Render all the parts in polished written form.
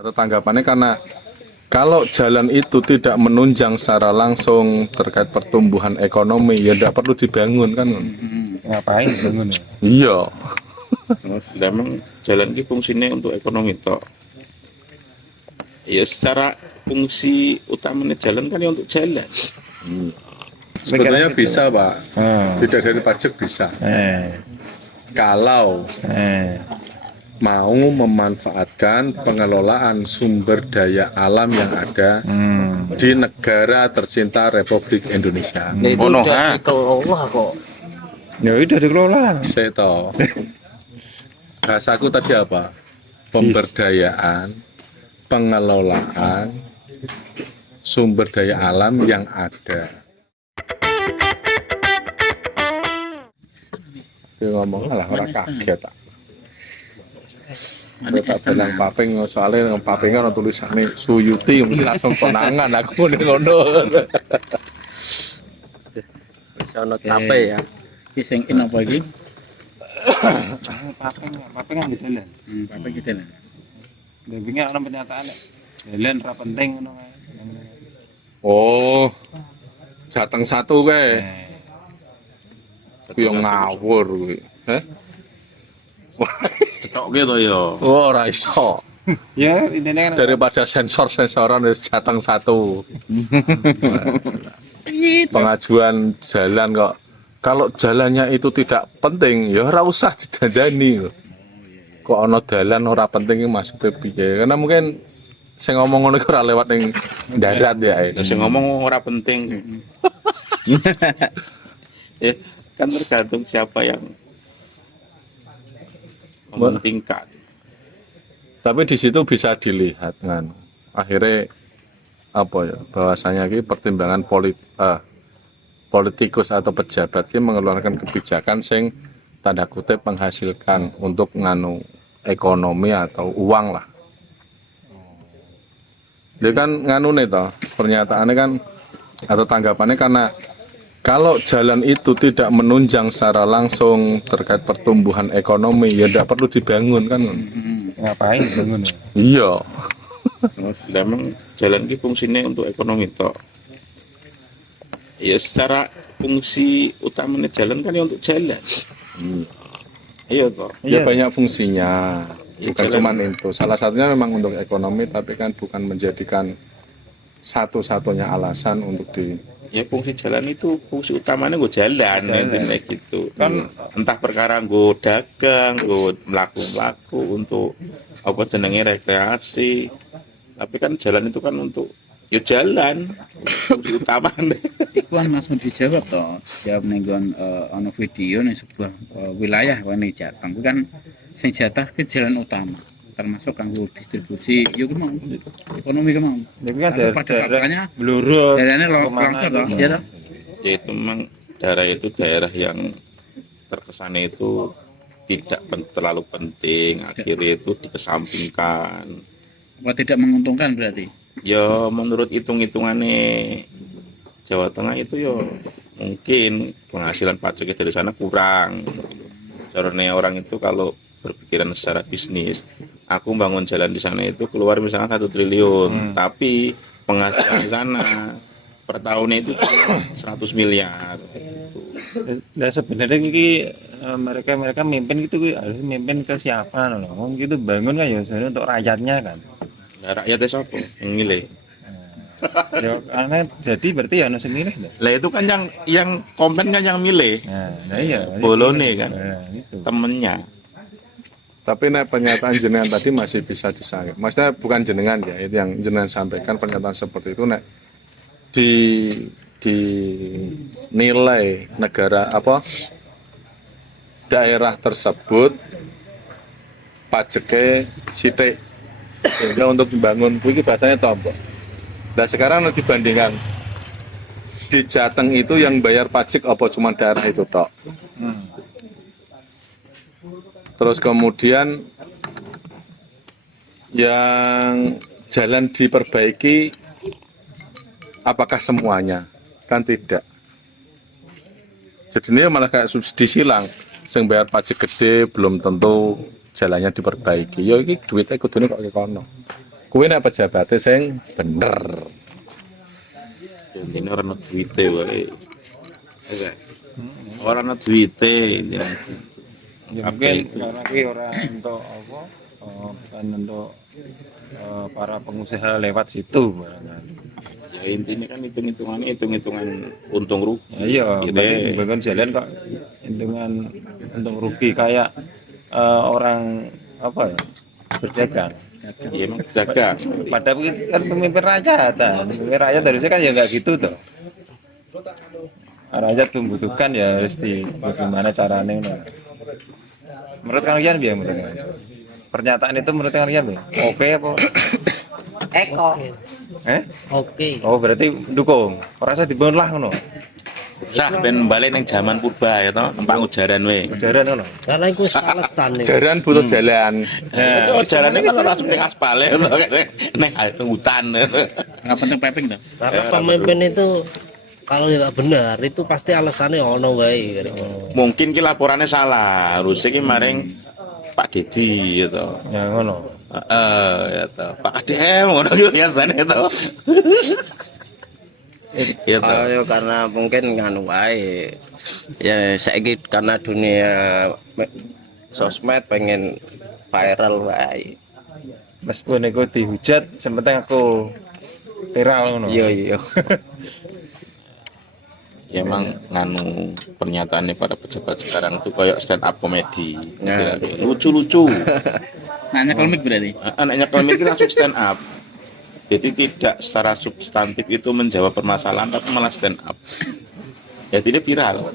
Atau tanggapannya karena kalau jalan itu tidak menunjang secara langsung terkait pertumbuhan ekonomi, ya tidak perlu dibangun kan? Ngapain bangun ya? Iya. Memang jalan ini fungsinya untuk ekonomi toh. Ya secara fungsi utamanya jalan kan ya untuk jalan. Sebetulnya bisa, Pak. Hmm. Tidak dari pajak bisa. Kalau mau memanfaatkan pengelolaan sumber daya alam yang ada di negara tercinta Republik Indonesia. Nah, itu Ono, udah ha? dikelola kok. Ya udah dikelola. Saya tahu. Bahasaku tadi apa? Pemberdayaan, pengelolaan sumber daya alam yang ada. Dia ngomong lah orang kaget. Aku tak bilang paping, soalnya dengan paping kan tulisannya Suyuti, mesti langsung konangan. Aku nih ngono. Bisa ono capek ya. Ki sing in apa iki? Paping kan di dalan. Apa gitu lah. Dia bingung ana pernyataan dalan ra penting ngono kae. Oh, Jateng satu kae. Kuwi yo ngawur kuwi. Heh? Cetok gitu ya. Oh, ora iso. Ya intinya kan Daripada sensor-sensoran wis Jateng satu. Pengajuan jalan kok. Kalau jalannya itu tidak penting, ya ora usah didandani. Kok ana dalan ora penting iki maksudnya piye? Karena mungkin sing ngomong ngono iku ora lewat ning darat ya. Ya, saya ngomong ora penting. Ya, kan tergantung siapa yang mementingkan. Tapi di situ bisa dilihat kan. Akhirnya apa ya? Bahwasanya iki pertimbangan politikus atau pejabat ini mengeluarkan kebijakan sing tanda kutip menghasilkan untuk nganu ekonomi atau uang lah. Dia kan nganu nih toh, pernyataannya kan atau tanggapannya karena kalau jalan itu tidak menunjang secara langsung terkait pertumbuhan ekonomi, ya tidak perlu dibangun kan? ngapain bangun ya? Iya. Memang jalan ini fungsinya untuk ekonomi toh. Ya secara fungsi utamanya jalan kan ya untuk jalan. Iya toh. Ya Iya. banyak fungsinya. Iya, Bukan jalan. cuma itu. Salah satunya memang untuk ekonomi, tapi kan bukan menjadikan satu-satunya alasan untuk di. Ya fungsi jalan itu fungsi utamanya gue jalan, intinya gitu. Kan entah perkara gue dagang, gue melaku untuk apa jenenge rekreasi. Tapi kan jalan itu kan untuk ya jalan fungsi utamanya. Iku kan langsung dijawab toh. Jawab ning ono video ning sebuah wilayah ning Jateng. Ku kan sing jatah ke jalan utama. Termasuk kanggo distribusi yo ku mau ekonomi ku mau. Tapi kan Tapi pada faktanya blurut jalannya langsung toh, ya toh. Ya itu memang daerah itu daerah yang terkesannya itu tidak terlalu penting, akhirnya itu dikesampingkan. Apa tidak menguntungkan berarti? Ya menurut hitung-hitungannya Jawa Tengah itu ya mungkin penghasilan pajaknya dari sana kurang. Karena orang itu kalau berpikiran secara bisnis, aku bangun jalan di sana itu keluar misalnya 1 triliun, tapi penghasilan di sana per tahunnya itu 100 miliar. Gitu. Nah sebenarnya ini mereka mimpin gitu harus mimpin ke siapa loh. Ngomong gitu bangun kan ya sebenarnya untuk rakyatnya kan. Ya rakyatnya siapa yang milih? Ya karena jadi berarti ya harus milih dah. Lah itu kan yang komplain kan yang milih, Nah iya. bolone kan Nah, itu. temennya. Tapi nek pernyataan jenengan tadi masih bisa disangka. Maksudnya bukan jenengan ya, itu yang jenengan sampaikan pernyataan seperti itu nek di nilai negara apa daerah tersebut pajaknya sithik sehingga untuk membangun kuwi bahasanya tombol. Nah sekarang dibandingkan di Jateng itu yang bayar pajak apa cuma daerah itu tok. Terus kemudian yang jalan diperbaiki apakah semuanya? Kan tidak. Jadi ini malah kayak subsidi silang. Yang bayar pajak gede belum tentu jalannya diperbaiki. Ya ini duitnya kudune kok ke kono. Kuwi nek pejabat sing bener. Ini orang ada duitnya wae. Oke. Orang ada duitnya ini. Ya Apa mungkin itu? karena ki orang untuk apa? Bukan untuk para pengusaha lewat situ barangkali. Ya intinya kan hitung-hitungan untung rugi. Ya iya, Gitu. berarti bangun jalan kok hitungan untung rugi kayak orang apa ya berdagang. Ya emang dagang. Padahal kan pemimpin rakyat, pemimpin rakyat harusnya kan ya nggak gitu tuh. Rakyat membutuhkan ya harus di bagaimana caranya. Menurut kalian biar menurut kalian? Pernyataan itu menurut kalian biar? Oke apa? Eko. Oke. Oh berarti dukung. Rasa dibangun lah ngono. Sah ben balik nang zaman purba ya toh, numpak ujaran we. Ujaran ngono. Karena itu alasan nih. Jaran butuh jalan. Nah, jalannya kan ora ning aspal ya toh, ning hutan. Nggak penting piping tuh. Karena pemimpin itu kalau tidak benar itu pasti alasannya ono wae. Mungkin ki laporannya salah, harusnya ki maring Pak Dedi gitu. Ya ngono. Ya toh. Pak ADM ngono yo biasane to. Ya toh. Ya karena mungkin nganu wae. Ya saiki karena dunia sosmed pengen viral wae. Meskipun aku dihujat, sementing aku viral ngono. Iya iya. Ya emang nganu pernyataannya para pejabat sekarang itu kayak stand up komedi. Nah. Lucu-lucu. Nanya klinik berarti. Anaknya kalian itu langsung stand up. Jadi tidak secara substantif itu menjawab permasalahan tapi malah stand up. Ya tidak viral.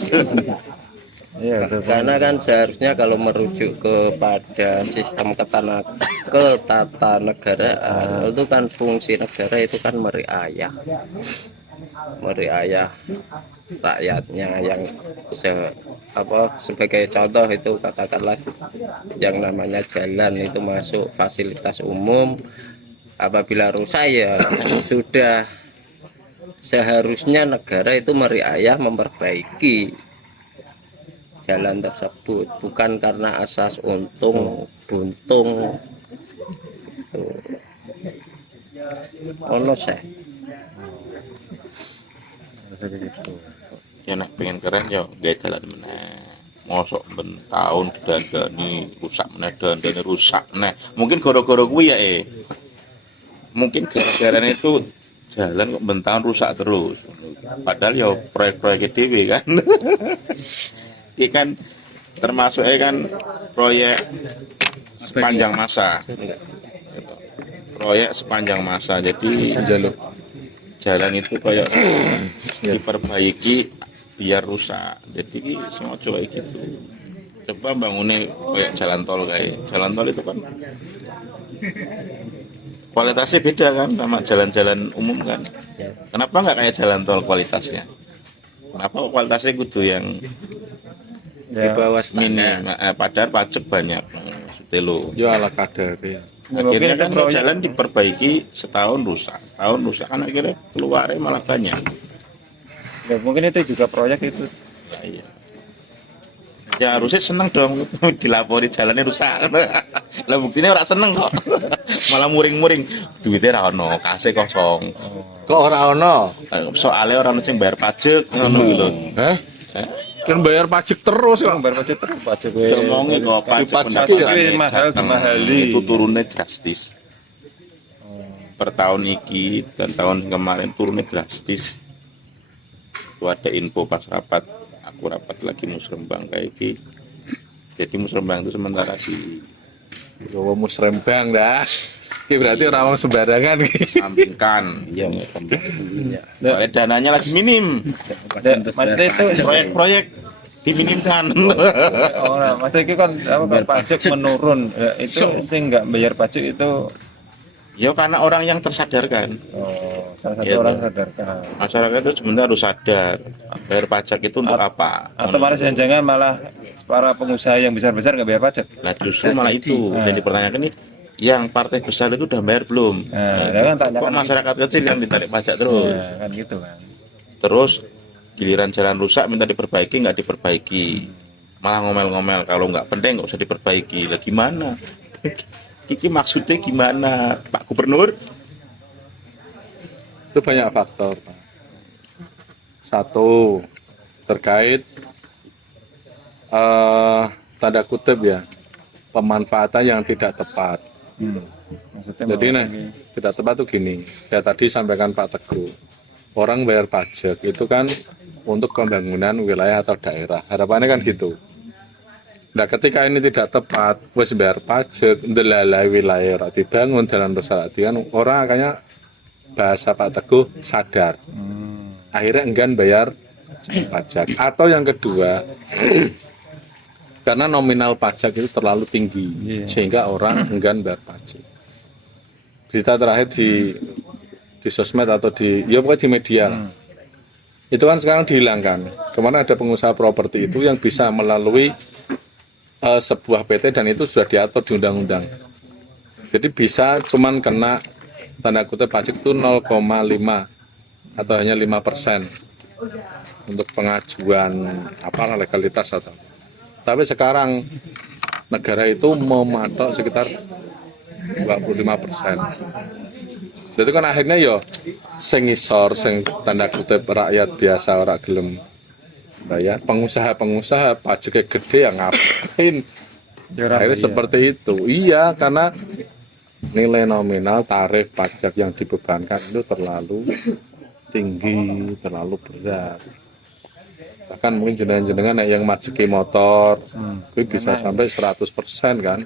Iya, betul. Karena kan seharusnya kalau merujuk kepada sistem ketatanegaraan itu kan fungsi negara itu kan meriayah rakyatnya yang sebagai contoh itu katakanlah yang namanya jalan itu masuk fasilitas umum apabila rusak ya sudah seharusnya negara itu meriayah memperbaiki jalan tersebut bukan karena asas untung buntung itu ono sih. Harusnya gitu. Ya nek pengen keren ya gaya jalan meneh. Mosok ben tahun dandani rusak meneh dandani rusak meneh. Mungkin gara-gara kuwi ya Mungkin gara-gara itu jalan kok ben tahun rusak terus. Padahal ya proyek-proyek dhewe kan. Ini kan termasuk kan proyek sepanjang masa. Gitu. Proyek sepanjang masa. Jadi jalan itu kayak diperbaiki biar rusak. Jadi semua coba gitu. Coba bangunnya kayak jalan tol itu kan kualitasnya beda kan sama jalan-jalan umum kan. Kenapa nggak kayak jalan tol kualitasnya? Kenapa kualitasnya kudu yang Di bawah minim? standar. Padahal pajak banyak. Telo. Yo ala kadar. Akhirnya Mungkin kan itu proyek- jalan diperbaiki setahun rusak kan akhirnya keluarnya malah banyak. Ya, mungkin itu juga proyek itu. Iya. Ya harusnya seneng dong dilapori jalannya rusak. Lah buktinya ora seneng kok. Malah muring-muring. Duitnya ora ono, kasih kosong. Kok ora ono? Soalnya orang sing bayar pajak ngono kuwi lho. Heh? Kan bayar pajak terus kok. Bayar pajak terus pajak Ngomongin kok pajak Pajak pendapatan itu mahal, dimahali. itu turunnya drastis. Per tahun iki dan tahun kemarin turunnya drastis. Itu ada info pas rapat, aku rapat lagi musrembang kayak gitu. Jadi musrembang itu sementara di Yo musrembang dah. Ki berarti ora wong sembarangan ki. sampingkan. Iya, soalnya dananya lagi minim. Maksudnya itu Proyek-proyek diminimkan. oh, nah, maksudnya itu kan apa kan pajak menurun. Ya, itu sih nggak bayar pajak itu Ya karena orang yang tersadarkan. salah satu Iya, orang Bang. sadarkan. Masyarakat itu sebenarnya harus sadar bayar pajak itu untuk apa? Atau malah jangan malah para pengusaha yang besar-besar nggak bayar pajak. Nah justru malah itu yang dipertanyakan ini yang partai besar itu udah bayar belum? Nah, kan Kok tanyakan masyarakat kecil yang ditarik pajak terus? ya, kan gitu kan. Terus giliran jalan rusak minta diperbaiki nggak diperbaiki, malah ngomel-ngomel kalau nggak penting nggak usah diperbaiki. Lah gimana? Kiki maksudnya gimana, Pak Gubernur? Itu banyak faktor, Pak. Satu, terkait tanda kutip ya, pemanfaatan yang tidak tepat. Maksudnya Jadi bahwa nah, tidak tepat tuh gini, ya tadi sampaikan Pak Teguh, orang bayar pajak itu kan untuk pembangunan wilayah atau daerah, harapannya kan gitu. Nah ketika ini tidak tepat, wes bayar pajak, ndelalai wilayah ora dibangun dalam persaratian, orang akhirnya bahasa Pak Teguh sadar, akhirnya enggan bayar pajak. Atau yang kedua, karena nominal pajak itu terlalu tinggi, sehingga orang enggan bayar pajak. Berita terakhir di sosmed atau ya pokoknya di media lah. Itu kan sekarang dihilangkan. Kemana ada pengusaha properti itu yang bisa melalui sebuah PT dan itu sudah diatur di undang-undang. Jadi bisa cuman kena tanda kutip pajak itu 0,5 atau hanya 5% untuk pengajuan apalah legalitas atau. Tapi sekarang negara itu mematok sekitar 25%. Jadi kan akhirnya yo sing isor, sing tanda kutip rakyat biasa ora gelem bayar, pengusaha-pengusaha pajaknya gede yang ngapain? Akhirnya seperti itu. Iya, karena nilai nominal tarif pajak yang dibebankan itu terlalu tinggi, terlalu berat. Bahkan mungkin jenengan-jenengan yang majeki motor, itu bisa sampai 100% kan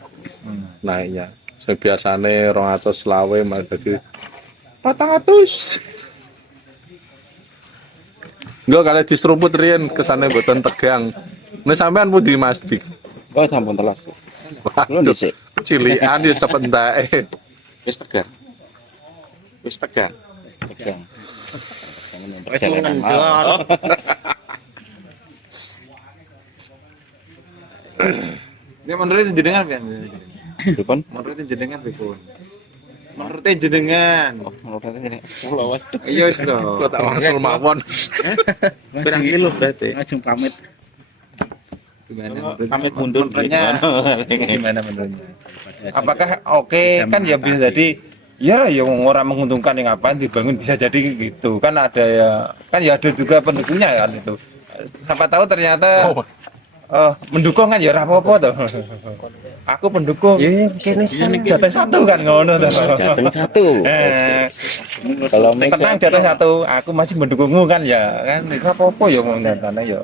naiknya. Yang biasanya 200 selawe malah jadi 400. Enggak kali diseruput riyen kesane mboten tegang. Nek sampean pundi Mas Dik? Oh, sampun telas. Belum Waduh, dhisik. cilian ya cepet entek. Wis tegar. Wis tegar. Tegang. Wis mengendor. Ini menurut jenengan pian? Pripun? Menurut jenengan pripun? Menurut jenengan. Menurut ini. Kula waduh. Iya wis to. Kok tak wangsul mawon. Berang kilo berarti. Langsung pamit. Gimana? Pamit mundur Menurutnya gitu. gimana menurutnya? Apakah oke kan ya bisa jadi ya orang menguntungkan yang ngapain dibangun bisa jadi gitu kan ada ya kan ya ada juga pendukungnya kan itu siapa tahu ternyata mendukung kan ya ora apa-apa tuh aku pendukung Kene jatuh satu kan ngono tuh jatuh satu. Kalau tenang jatuh satu aku masih mendukungmu kan ya kan ora apa-apa ya ngomong tanah ya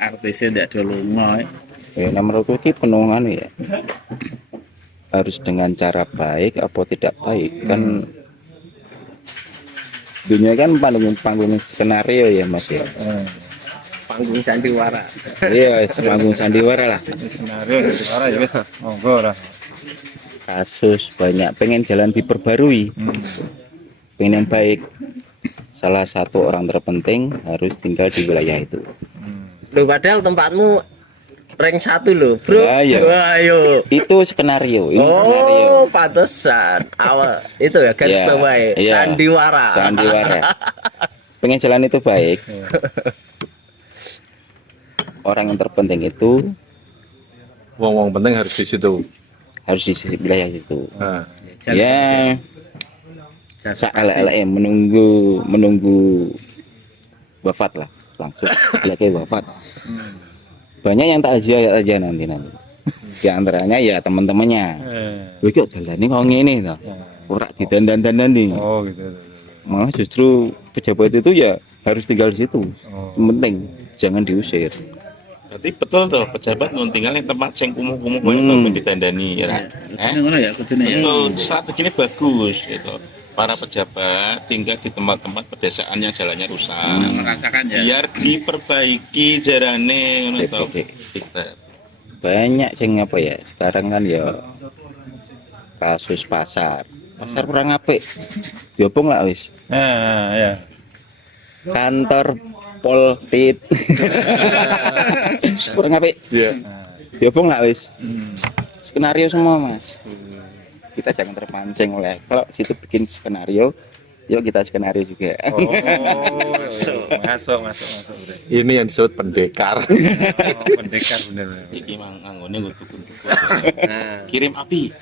Artisnya tidak ada lunga. ya menurutku ki penungan ya harus dengan cara baik apa tidak baik kan dunia kan panggung skenario ya Mas ya. Panggung sandiwara. Iya, panggung sandiwara lah. senario suara ya wis monggo lah Kasus banyak pengen jalan diperbarui, pengen yang baik. Salah satu orang terpenting harus tinggal di wilayah itu. Hmm. Loh padahal tempatmu rank 1 loh, Bro. Nah, iya. Ayo. Itu skenario, ini skenario. Oh, pantesan. Awal itu ya garis Iya, bawah. iya. Sandiwara. Sandiwara. Pengen jalan itu baik. Orang yang terpenting itu Wong-wong penting harus di situ. harus di sisi wilayah itu. Nah, Ya, elek menunggu wafat lah, langsung lagi wafat. Banyak yang takziah aja nanti. Di antaranya ya teman-temannya. Wih kok dalane kok ngene to. Ora didandan-dandan nih. oh gitu Malah justru pejabat itu ya harus tinggal di situ. Penting jangan diusir. Berarti betul tuh pejabat nun tinggal yang tempat sing kumuh-kumuh kowe to ditandani ya. Ngono ya kudune ya. Betul, strateginya bagus gitu. Para pejabat tinggal di tempat-tempat pedesaan yang jalannya rusak. Merasakan ya. Biar diperbaiki jarane ngono to. Dikter. Banyak sing apa ya? Sekarang kan ya kasus pasar kurang apik. Diopong lah wis. nah ya Kantor Poltit. Kurang apik. iya. Diopong lah wis. Skenario semua, Mas. Kita jangan terpancing oleh kalau situ bikin skenario yuk kita skenario juga. Oh, masuk. Ini yang disebut pendekar. Oh, pendekar bener. Iki mang anggone kudu kirim api.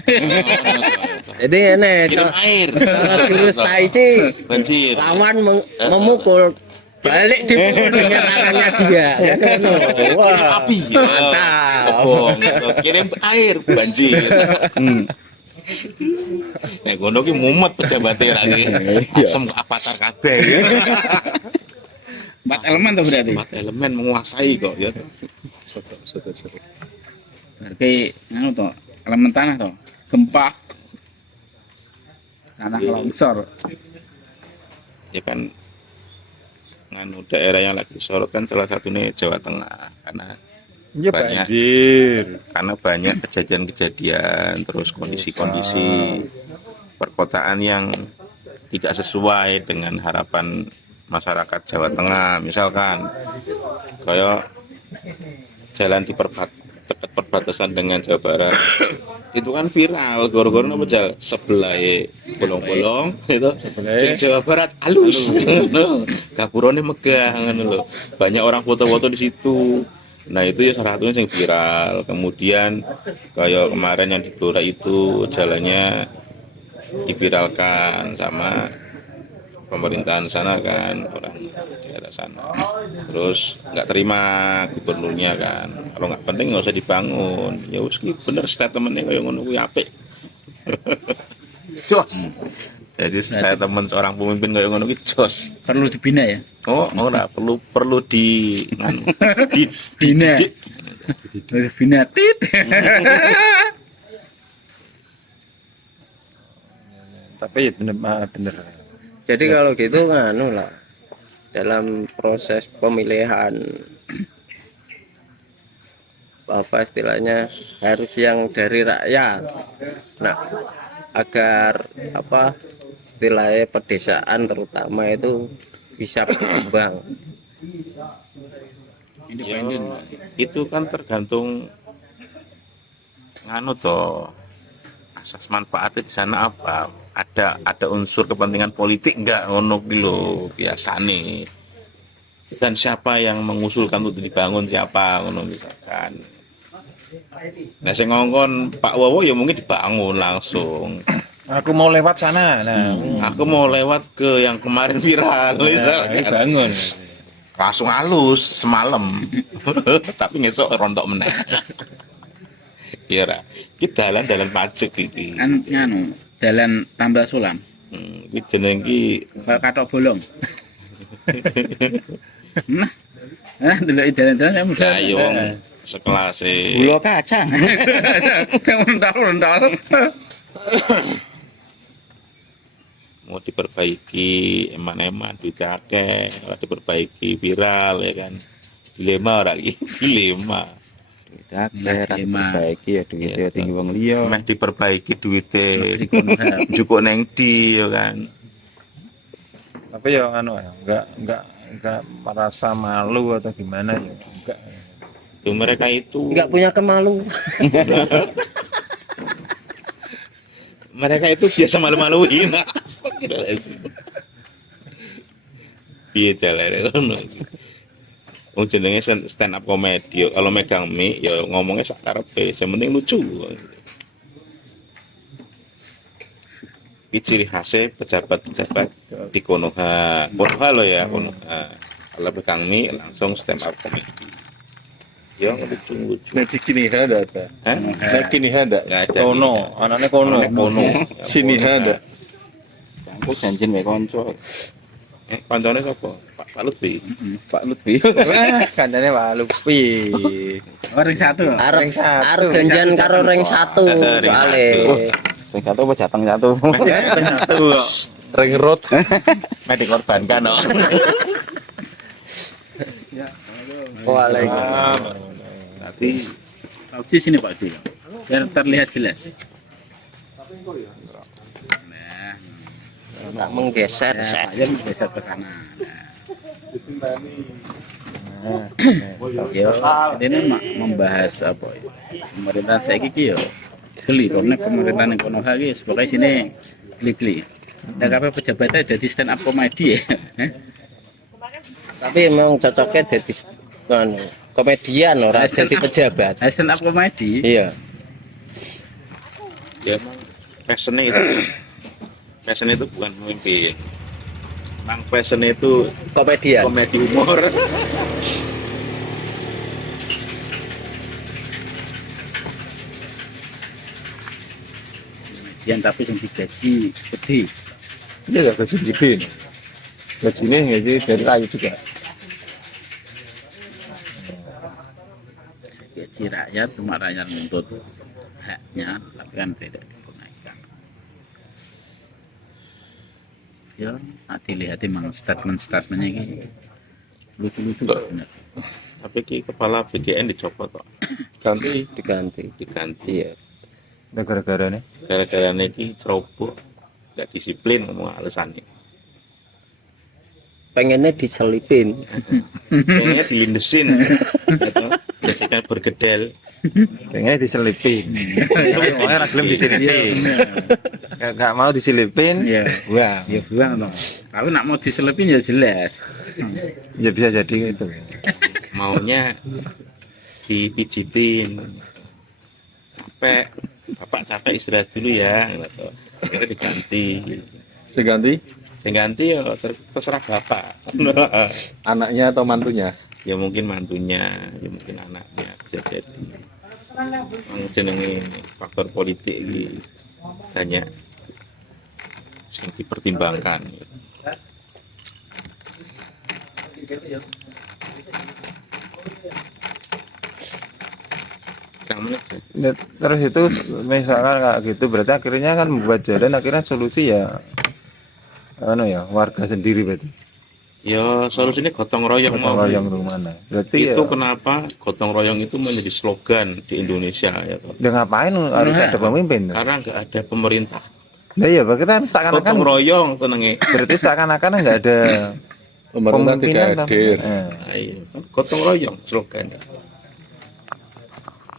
Jadi ini Kirim air. cara jurus tai chi Banjir. lawan memukul balik dipukul dengan tangannya dia. Ya kan? Kirim Wah, api. mantap. Kebong, gitu. Kirim air banjir. Nek ngono ki mumet pejabate ra ki. Asem avatar kabeh. 4 elemen tuh berarti. 4 elemen menguasai kok ya. Berarti anu to, elemen tanah to, gempa. Tanah longsor. Ya kan nganu daerah yang lagi sorot kan salah satunya Jawa Tengah karena Ya banyak. banjir. karena banyak kejadian-kejadian terus kondisi-kondisi perkotaan yang tidak sesuai dengan harapan masyarakat Jawa Tengah, misalkan kayak jalan di dekat perbatasan dengan Jawa Barat itu kan viral gara-gara apa jal sebelah bolong-bolong itu sing Jawa Barat halus gapurone megah ngono lho, banyak orang foto-foto di situ. Nah itu ya salah satunya yang viral. Kemudian kayak kemarin yang di Blora itu jalannya diviralkan sama pemerintahan sana kan, orang daerah sana. Terus nggak terima gubernurnya kan, kalau nggak penting nggak usah dibangun. Ya wis bener statementnya kayak ngono kuwi apik. Jos. Jadi statement seorang pemimpin kayak ngono kuwi jos. Perlu dibina ya. Oh, ora perlu di Bina. Bina tit. Tapi ya bener. Jadi kalau gitu nganu lah dalam proses pemilihan apa istilahnya harus yang dari rakyat. Nah, agar apa istilahnya pedesaan terutama itu bisa berkembang. Independen. Itu kan tergantung nganu toh asas manfaatnya di sana apa, ada unsur kepentingan politik enggak ngono ki lho biasane, dan siapa yang mengusulkan untuk dibangun siapa ngono misalkan. Nah sing ngongkon Pak Wowo ya mungkin dibangun langsung. Aku mau lewat sana. Nah, Aku mau lewat ke yang kemarin viral misalkan. bangun. Langsung halus semalam tapi ngesok rontok meneh. Iya ra, kita dalan pajak iki. Kan nganu, dalan tambah sulam. Iki jeneng iki Katok bolong. Nah, delok dalan-dalan ya mudah. ya yo wong sekelas Gula kacang. Rental. mau diperbaiki eman-eman duit akeh, ora diperbaiki viral ya kan. Dilema ora iki? Dilema. Kita perbaiki ya duitnya tinggi wong liya. Meh diperbaiki duite Di kono njupuk neng ndi ya kan. Tapi ya anu ya, enggak merasa malu atau gimana ya. Enggak. Itu mereka itu Nggak punya kemalu. mereka itu biasa malu-maluin. Piye jalane ngono. Wong jenenge stand up comedy. Kalau megang mic ya ngomongnya sak karepe, yang penting lucu. Iki ciri khasnya pejabat-pejabat di Konoha. Konoha lo ya, Konoha. Kalau pegang mic langsung stand up comedy. Ya lucu. Nah di kini ada. Hah? Nah kini ada. Enggak ada. Kono, anaknya kono. Kono. Sini ada. Aku janjin wae kanca. Kancane sapa? Pak Lutfi. Pak Lutfi. Kancane Pak Lutfi. Orang satu. Arep satu. arep janjian karo ring 1 Ring soalnya. Sing satu apa jateng satu? Satu kok. Ring road. Meh dikorbankan kok. Waalaikumsalam. Nanti Di sini Pak Dul. Biar terlihat jelas. Tak menggeser. Pak Jan geser ke kanan. Ya, ini membahas apa ya? Pemerintahan saya iki yo geli karena pemerintahan yang Konoha iki sebagai sini geli-geli. Nah, kabeh pejabatnya jadi stand up komedi ya. Tapi emang cocoknya jadi anu, komedian ora jadi pejabat. Nah, stand up komedi. Iya. Ya emang passionnya itu bukan memimpin, emang passionnya itu Komedian. komedi humor. Yang tapi yang digaji gede. Iya gak gaji gede. Gajinya gaji dari rakyat juga. Gaji rakyat cuma rakyat menuntut haknya, tapi kan tidak ditunaikan. Ya, dilihat emang statementnya ini lucu-lucu benar. Tapi ki kepala BGN dicopot kok, Ganti. Diganti. diganti. Iya. Gara-gara nih. Gara-gara niki ceroboh, nggak disiplin ngomong alasannya. Pengennya diselipin. Kayaknya dilindesin, gitu. Jadikan bergedel. Pengennya diselipin. Tapi orangnya ragilem diselipin. Gak mau diselipin. Iya. Wah, Ya buang dong. Tapi nak mau diselipin ya jelas. ya bisa jadi gitu. Maunya dipijitin. Capek, bapak capek istirahat dulu ya. Gitu. Kita diganti. Saya ganti Yang ganti ya terserah bapak. anaknya atau mantunya. Ya mungkin mantunya, ya mungkin anaknya bisa jadi. Memang jenenge faktor politik ini banyak yang dipertimbangkan. Yang menit ya? Ya, terus itu misalkan kayak gitu berarti akhirnya kan membuat jalan akhirnya solusi ya anu ya warga sendiri berarti Ya solusinya gotong royong gotong mau. royong rumahnya berarti Itu ya kenapa gotong royong itu menjadi slogan di Indonesia ya toh? ya ngapain harus ada pemimpin Karena nggak ada pemerintah. nah iya berarti kan Gotong seakan-akan royong tenangnya. berarti seakan-akan nggak ada Pemerintah tidak pemimpinan hadir. Ayo, gotong royong slogan.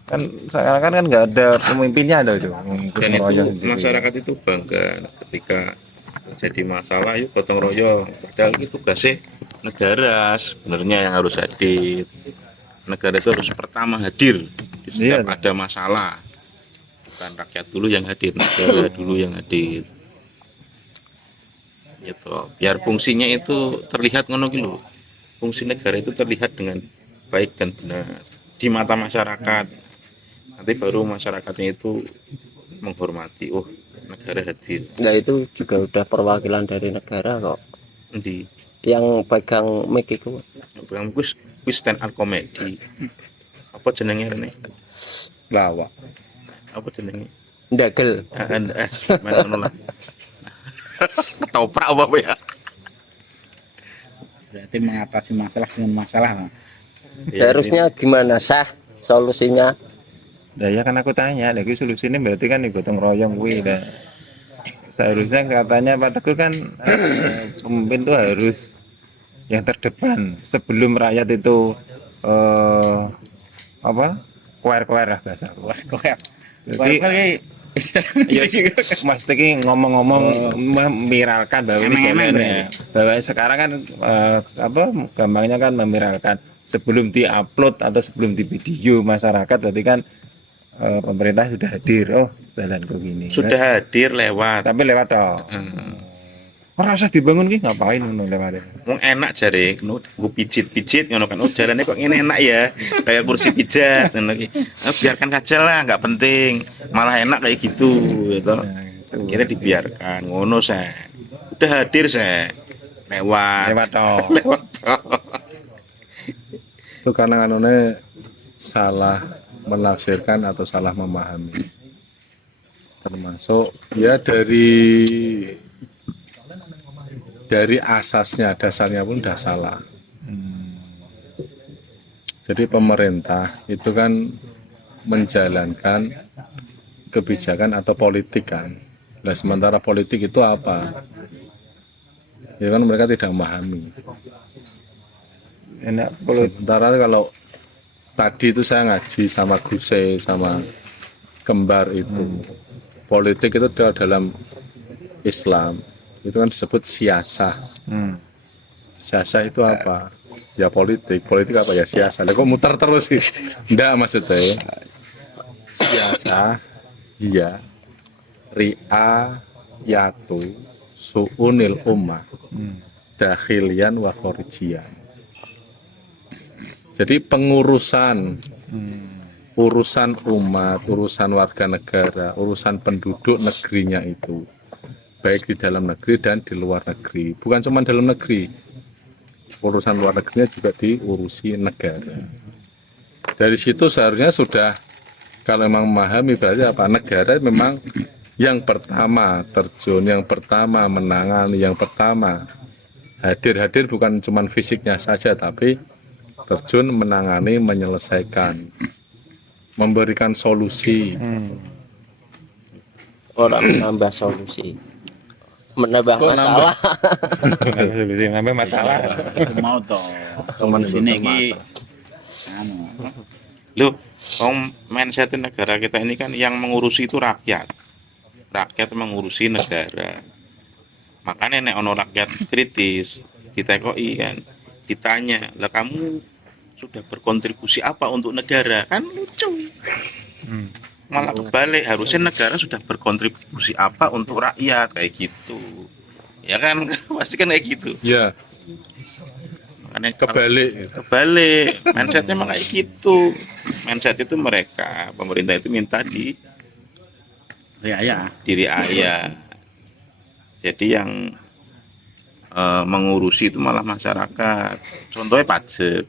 kan seakan-akan kan nggak ada pemimpinnya ada itu Dan gotong itu royong sendiri. masyarakat itu bangga ketika jadi masalah yuk gotong royong. Padahal itu tugasnya negara sebenarnya yang harus hadir. Negara itu harus pertama hadir di setiap Iya. ada masalah. Bukan rakyat dulu yang hadir, negara dulu yang hadir. Gitu. Biar fungsinya itu terlihat ngono gitu. Fungsi negara itu terlihat dengan baik dan benar di mata masyarakat. Nanti baru masyarakatnya itu menghormati, oh negara hadir. Nah itu juga udah perwakilan dari negara kok. Di Yang pegang mic itu. Bang Gus stand up comedy. Apa jenenge rene? Lawak. Apa jenenge? Ndagel. Mana ngono lah. Ketoprak apa ya? Berarti mengatasi masalah dengan masalah. Seharusnya gimana sah solusinya? Nah ya kan aku tanya, lagi solusinya berarti kan di gotong royong kuwi dah. Seharusnya katanya Pak Teguh kan pemimpin tuh harus yang terdepan sebelum rakyat itu apa? Kuer-kuer lah bahasa. Wah, kok ya. Jadi ya Mas Teki ngomong-ngomong memiralkan bahwa ini Emang-emang jalannya. Bahwa sekarang kan apa gampangnya kan memiralkan sebelum diupload atau sebelum di video masyarakat berarti kan pemerintah sudah hadir. Oh, jalan kok gini. Sudah hadir lewat. Tapi lewat toh. Ora usah dibangun ki ngapain ngono lewat. Wong enak jare nggo pijit-pijit ngono kan. Oh jalannya kok ngene enak ya. Kayak kursi pijat ngono ki. Biarkan saja lah, nggak penting. Malah enak kayak gitu gitu. Kira dibiarkan ngono saya. Udah hadir saya. Lewat. Lewat toh. Lewat. Itu karena anune salah menafsirkan atau salah memahami. Termasuk ya dari asasnya, dasarnya pun udah salah. Jadi pemerintah itu kan menjalankan kebijakan atau politik kan. Nah, sementara politik itu apa? Ya kan mereka tidak memahami. Enak kalau Sementara kalau tadi itu saya ngaji sama Guse sama kembar itu. Politik itu dalam Islam itu kan disebut siasah. Hmm. Siasah itu apa? Ya politik. Politik apa ya siasah? Lah kok muter terus sih? Enggak maksudnya. Siasah iya ria yatu suunil ummah dakhilian wa khorijian. Jadi pengurusan urusan umat, urusan warga negara, urusan penduduk negerinya itu baik di dalam negeri dan di luar negeri. Bukan cuma dalam negeri, urusan luar negerinya juga diurusi negara. Dari situ seharusnya sudah, kalau memang memahami berarti apa, negara memang yang pertama terjun, yang pertama menangani, yang pertama hadir bukan cuma fisiknya saja, tapi terjun menangani, menyelesaikan, memberikan solusi. Orang menambah solusi, menambah Kok masalah. Nambah masalah. Mau toh. Teman Sini itu iki masak. anu. Loh, mindset negara kita ini kan yang mengurusi itu rakyat. Rakyat mengurusi negara. Makanya nek ono rakyat kritis, ditekoi kan, ditanya, "Lah kamu sudah berkontribusi apa untuk negara?" Kan lucu. Malah kebalik, harusnya negara sudah berkontribusi apa untuk rakyat, kayak gitu. Ya kan, pasti kan kayak gitu. Ya, Makanya kebalik. kebalik, mindsetnya emang kayak gitu. Mindset itu mereka, pemerintah itu minta di Ya. diri ayah. Jadi yang mengurusi itu malah masyarakat. Contohnya pajak.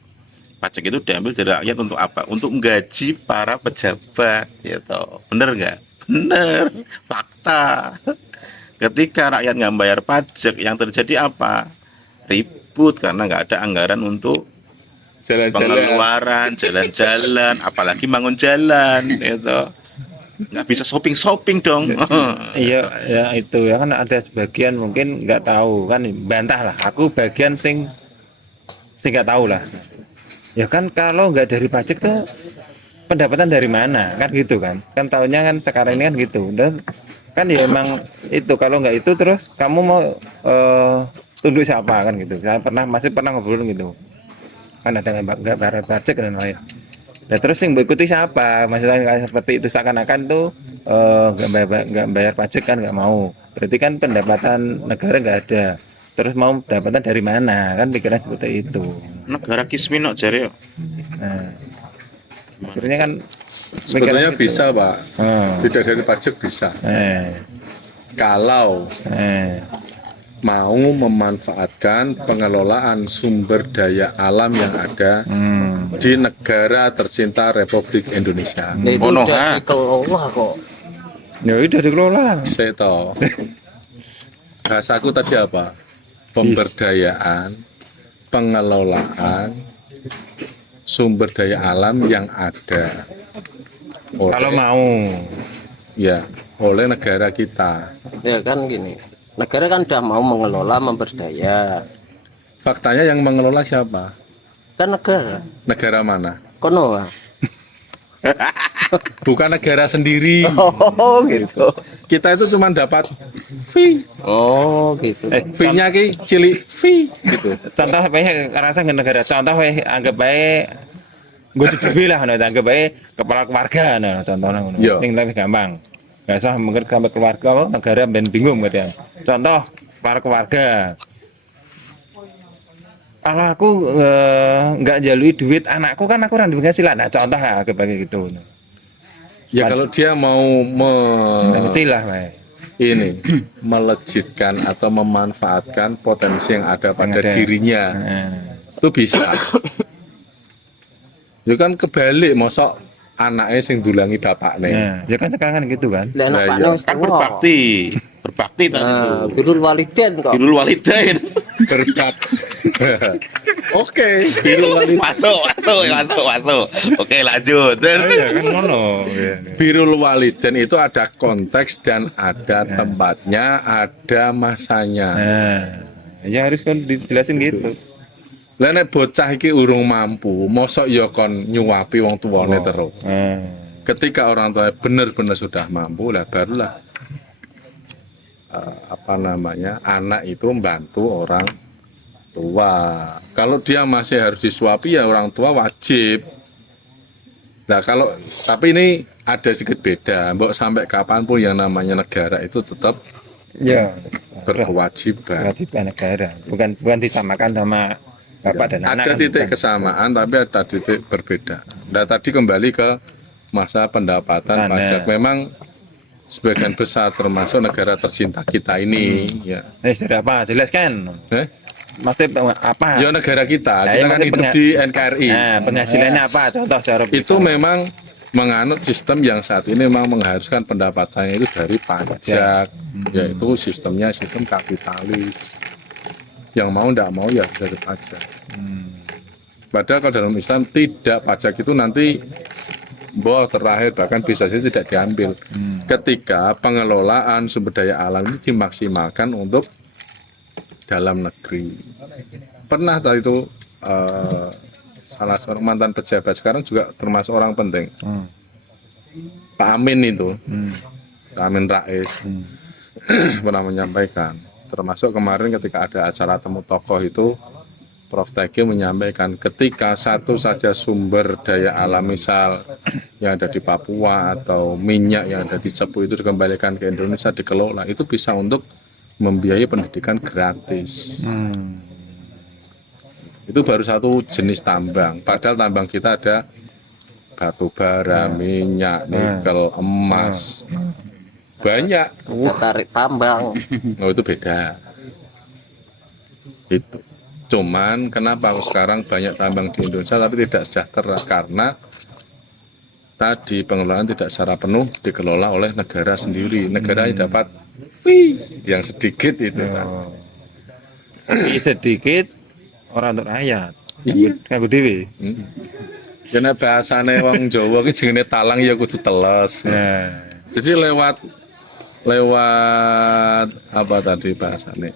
Pajak itu diambil dari rakyat untuk apa? Untuk menggaji para pejabat, gitu. Bener nggak? Bener, fakta. Ketika rakyat nggak bayar pajak, yang terjadi apa? Ribut karena nggak ada anggaran untuk Jalan-jalan. pengeluaran, jalan-jalan, apalagi bangun jalan, gitu. Nggak bisa shopping dong. Iya, ya itu ya kan ada sebagian mungkin nggak tahu kan, bantah lah. Aku bagian sing nggak tahu lah. Ya kan kalau nggak dari pajak tuh pendapatan dari mana kan gitu kan? Kan tahunya kan sekarang ini kan gitu. Dan kan ya emang itu kalau nggak itu terus kamu mau tunduk siapa kan gitu. Saya masih pernah ngobrol gitu. Kan ada nggak bayar pajak dan lain. Nah terus yang berikuti siapa? Maksudnya kayak seperti itu seakan-akan tuh nggak bayar pajak kan nggak mau. Berarti kan pendapatan negara nggak ada. Terus mau pendapatan dari mana? Kan pikiran seperti itu. Negara kismin kok jare. Nah, akhirnya kan Sebetulnya pikiran gitu. bisa, Pak. Tidak dari pajak bisa. Kalau mau memanfaatkan pengelolaan sumber daya alam yang ada di negara tercinta Republik Indonesia. Nah, itu Ono, udah ha? dikelola kok. Ya udah dikelola. Saya tahu. Bahasaku tadi apa? Pemberdayaan, pengelolaan sumber daya alam yang ada Kalau mau. ya oleh negara kita. Ya kan gini, negara kan udah mau mengelola, memberdaya. Faktanya yang mengelola siapa? Kan negara. Negara mana? Kono. Ah. Bukan negara sendiri. Oh gitu. Kita itu cuma dapat fee. Oh gitu. Fee-nya ki cilik fee gitu. Contoh bae rasa negara. Contoh bae anggap bae gue dhewe lah anggap bae kepala keluarga contohnya ngono. Iya. Sing lebih gampang. Gak usah mungkin kepala keluarga apa, negara ben bingung gitu. Contoh kepala keluarga. Kalau aku nggak jalui duit anakku kan aku orang penghasilan. Nah, contoh ya kayak gitu. Ya kalau dia mau Kecil lah, bae. ini melejitkan atau memanfaatkan potensi yang ada pada ada. dirinya, itu bisa. Itu kan kebalik, mosok anaknya sing dulangi bapaknya. Nah, ya kan sekarang kan gitu kan. Lah anak Nah, pakne iya. wis Kan tuwa. berbakti tadi Nah, itu. birrul waliden kok. Birrul walidain. Berkat. Oke, biru walid. Masuk. Oke, lanjut. Ya kan ngono. Birul waliden itu ada konteks dan ada tempatnya, ada masanya. Nah, ya harus kan dijelasin gitu. Lah nek bocah iki urung mampu, mosok ya kon nyuapi wong tuane terus. Ketika orang tua benar-benar sudah mampu lah barulah apa namanya, anak itu membantu orang tua. Kalau dia masih harus disuapi ya orang tua wajib. Nah kalau tapi ini ada sedikit beda. Mbok sampai kapanpun yang namanya negara itu tetap Ya, berkewajiban. kewajiban negara. Bukan disamakan sama bapak dan anak. Ada kan, titik bukan. kesamaan tapi ada titik berbeda. Nah tadi kembali ke masa pendapatan Nah, pajak. Memang sebagian besar termasuk negara tercinta kita ini ya. Dari apa? Jelaskan. Maksudnya apa? Ya negara kita, Nah, kita ya, kan maksudnya hidup di NKRI. Nah, penghasilannya apa? Contoh cara Itu memang menganut sistem yang saat ini memang mengharuskan pendapatannya itu dari pajak, yaitu sistemnya sistem kapitalis. Yang mau tidak mau ya dari pajak. Padahal kalau dalam Islam tidak, pajak itu nanti terakhir bahkan bisa saja tidak diambil. Ketika pengelolaan sumber daya alam ini dimaksimalkan untuk dalam negeri. Pernah tadi itu salah seorang mantan pejabat sekarang juga termasuk orang penting, Pak Amin itu, Pak Amin Rais pernah menyampaikan, termasuk kemarin ketika ada acara temu tokoh itu, Prof. Tagih menyampaikan ketika satu saja sumber daya alam misal yang ada di Papua atau minyak yang ada di Cepu itu dikembalikan ke Indonesia dikelola, itu bisa untuk membiayai pendidikan gratis. Itu baru satu jenis tambang, padahal tambang kita ada batu bara, minyak, nikel, emas, banyak. tarik tambang. Oh itu beda. Itu. Cuman kenapa sekarang banyak tambang di Indonesia tapi tidak sejahtera, karena tadi pengelolaan tidak secara penuh dikelola oleh negara sendiri. Negara yang dapat fee yang sedikit itu kan. Tapi sedikit orang untuk rakyat. Iya. Kayak dewe. Karena bahasane wong Jawa ki jenenge talang ya kudu teles. Nah, Jadi lewat apa tadi bahasane?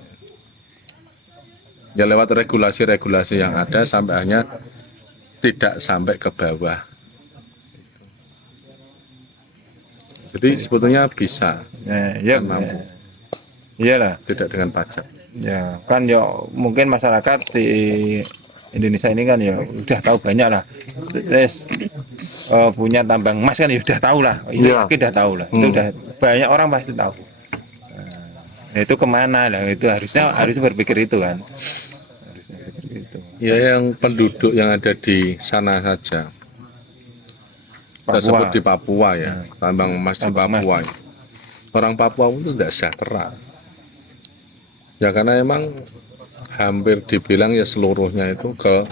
Ya lewat regulasi-regulasi yang ada sampai hanya tidak sampai ke bawah. Jadi sebetulnya bisa, ya, kan mampu, iyalah. tidak dengan pajak. Ya, kan ya mungkin masyarakat di Indonesia ini kan ya udah tahu banyak lah. Terus punya tambang emas kan ya udah tahu lah. Itu udah tahu lah. Itu udah banyak orang pasti tahu. Nah, itu kemana lah? Itu harusnya berpikir itu kan. Harusnya berpikir itu. Ya yang penduduk yang ada di sana saja. Kita Papua. sebut di Papua ya, tambang emas di Tambang Papua. Orang Papua itu tidak sejahtera. Ya karena emang hampir dibilang ya seluruhnya itu ke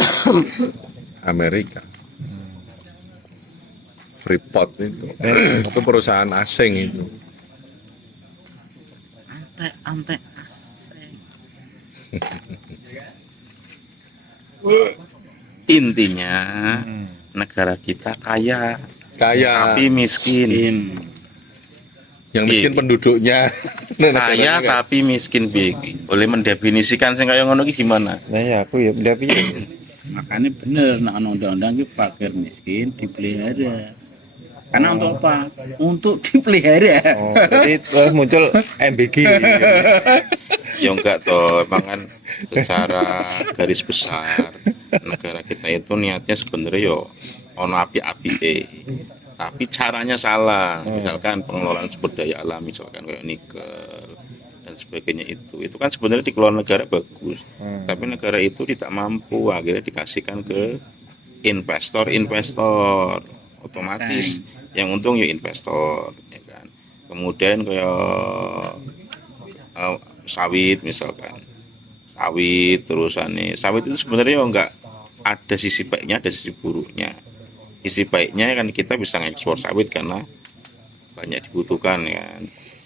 Amerika. Freeport itu perusahaan asing itu. Antek. Intinya negara kita kaya tapi miskin. Yang miskin penduduknya. Kaya tapi miskin piye. Boleh mendefinisikan sing kaya ngono ki gimana? Nah ya aku ya udah pikir. Makanya bener, nah undang-undang itu fakir miskin dipelihara. Karena untuk apa? Untuk dipelihara. Oh, berarti terus muncul MBG. Ya enggak toh, emang kan secara garis besar negara kita itu niatnya sebenarnya yo ono api-apike. Tapi caranya salah. Misalkan pengelolaan sumber daya alam misalkan kayak nikel dan sebagainya itu kan sebenarnya dikelola negara bagus. Tapi negara itu tidak mampu, akhirnya dikasihkan ke investor, otomatis yang untung ya investor, ya kan. Kemudian kayak sawit misalkan, sawit itu sebenarnya ya enggak ada sisi baiknya, ada sisi buruknya. Sisi baiknya kan kita bisa ngekspor sawit karena banyak dibutuhkan ya kan.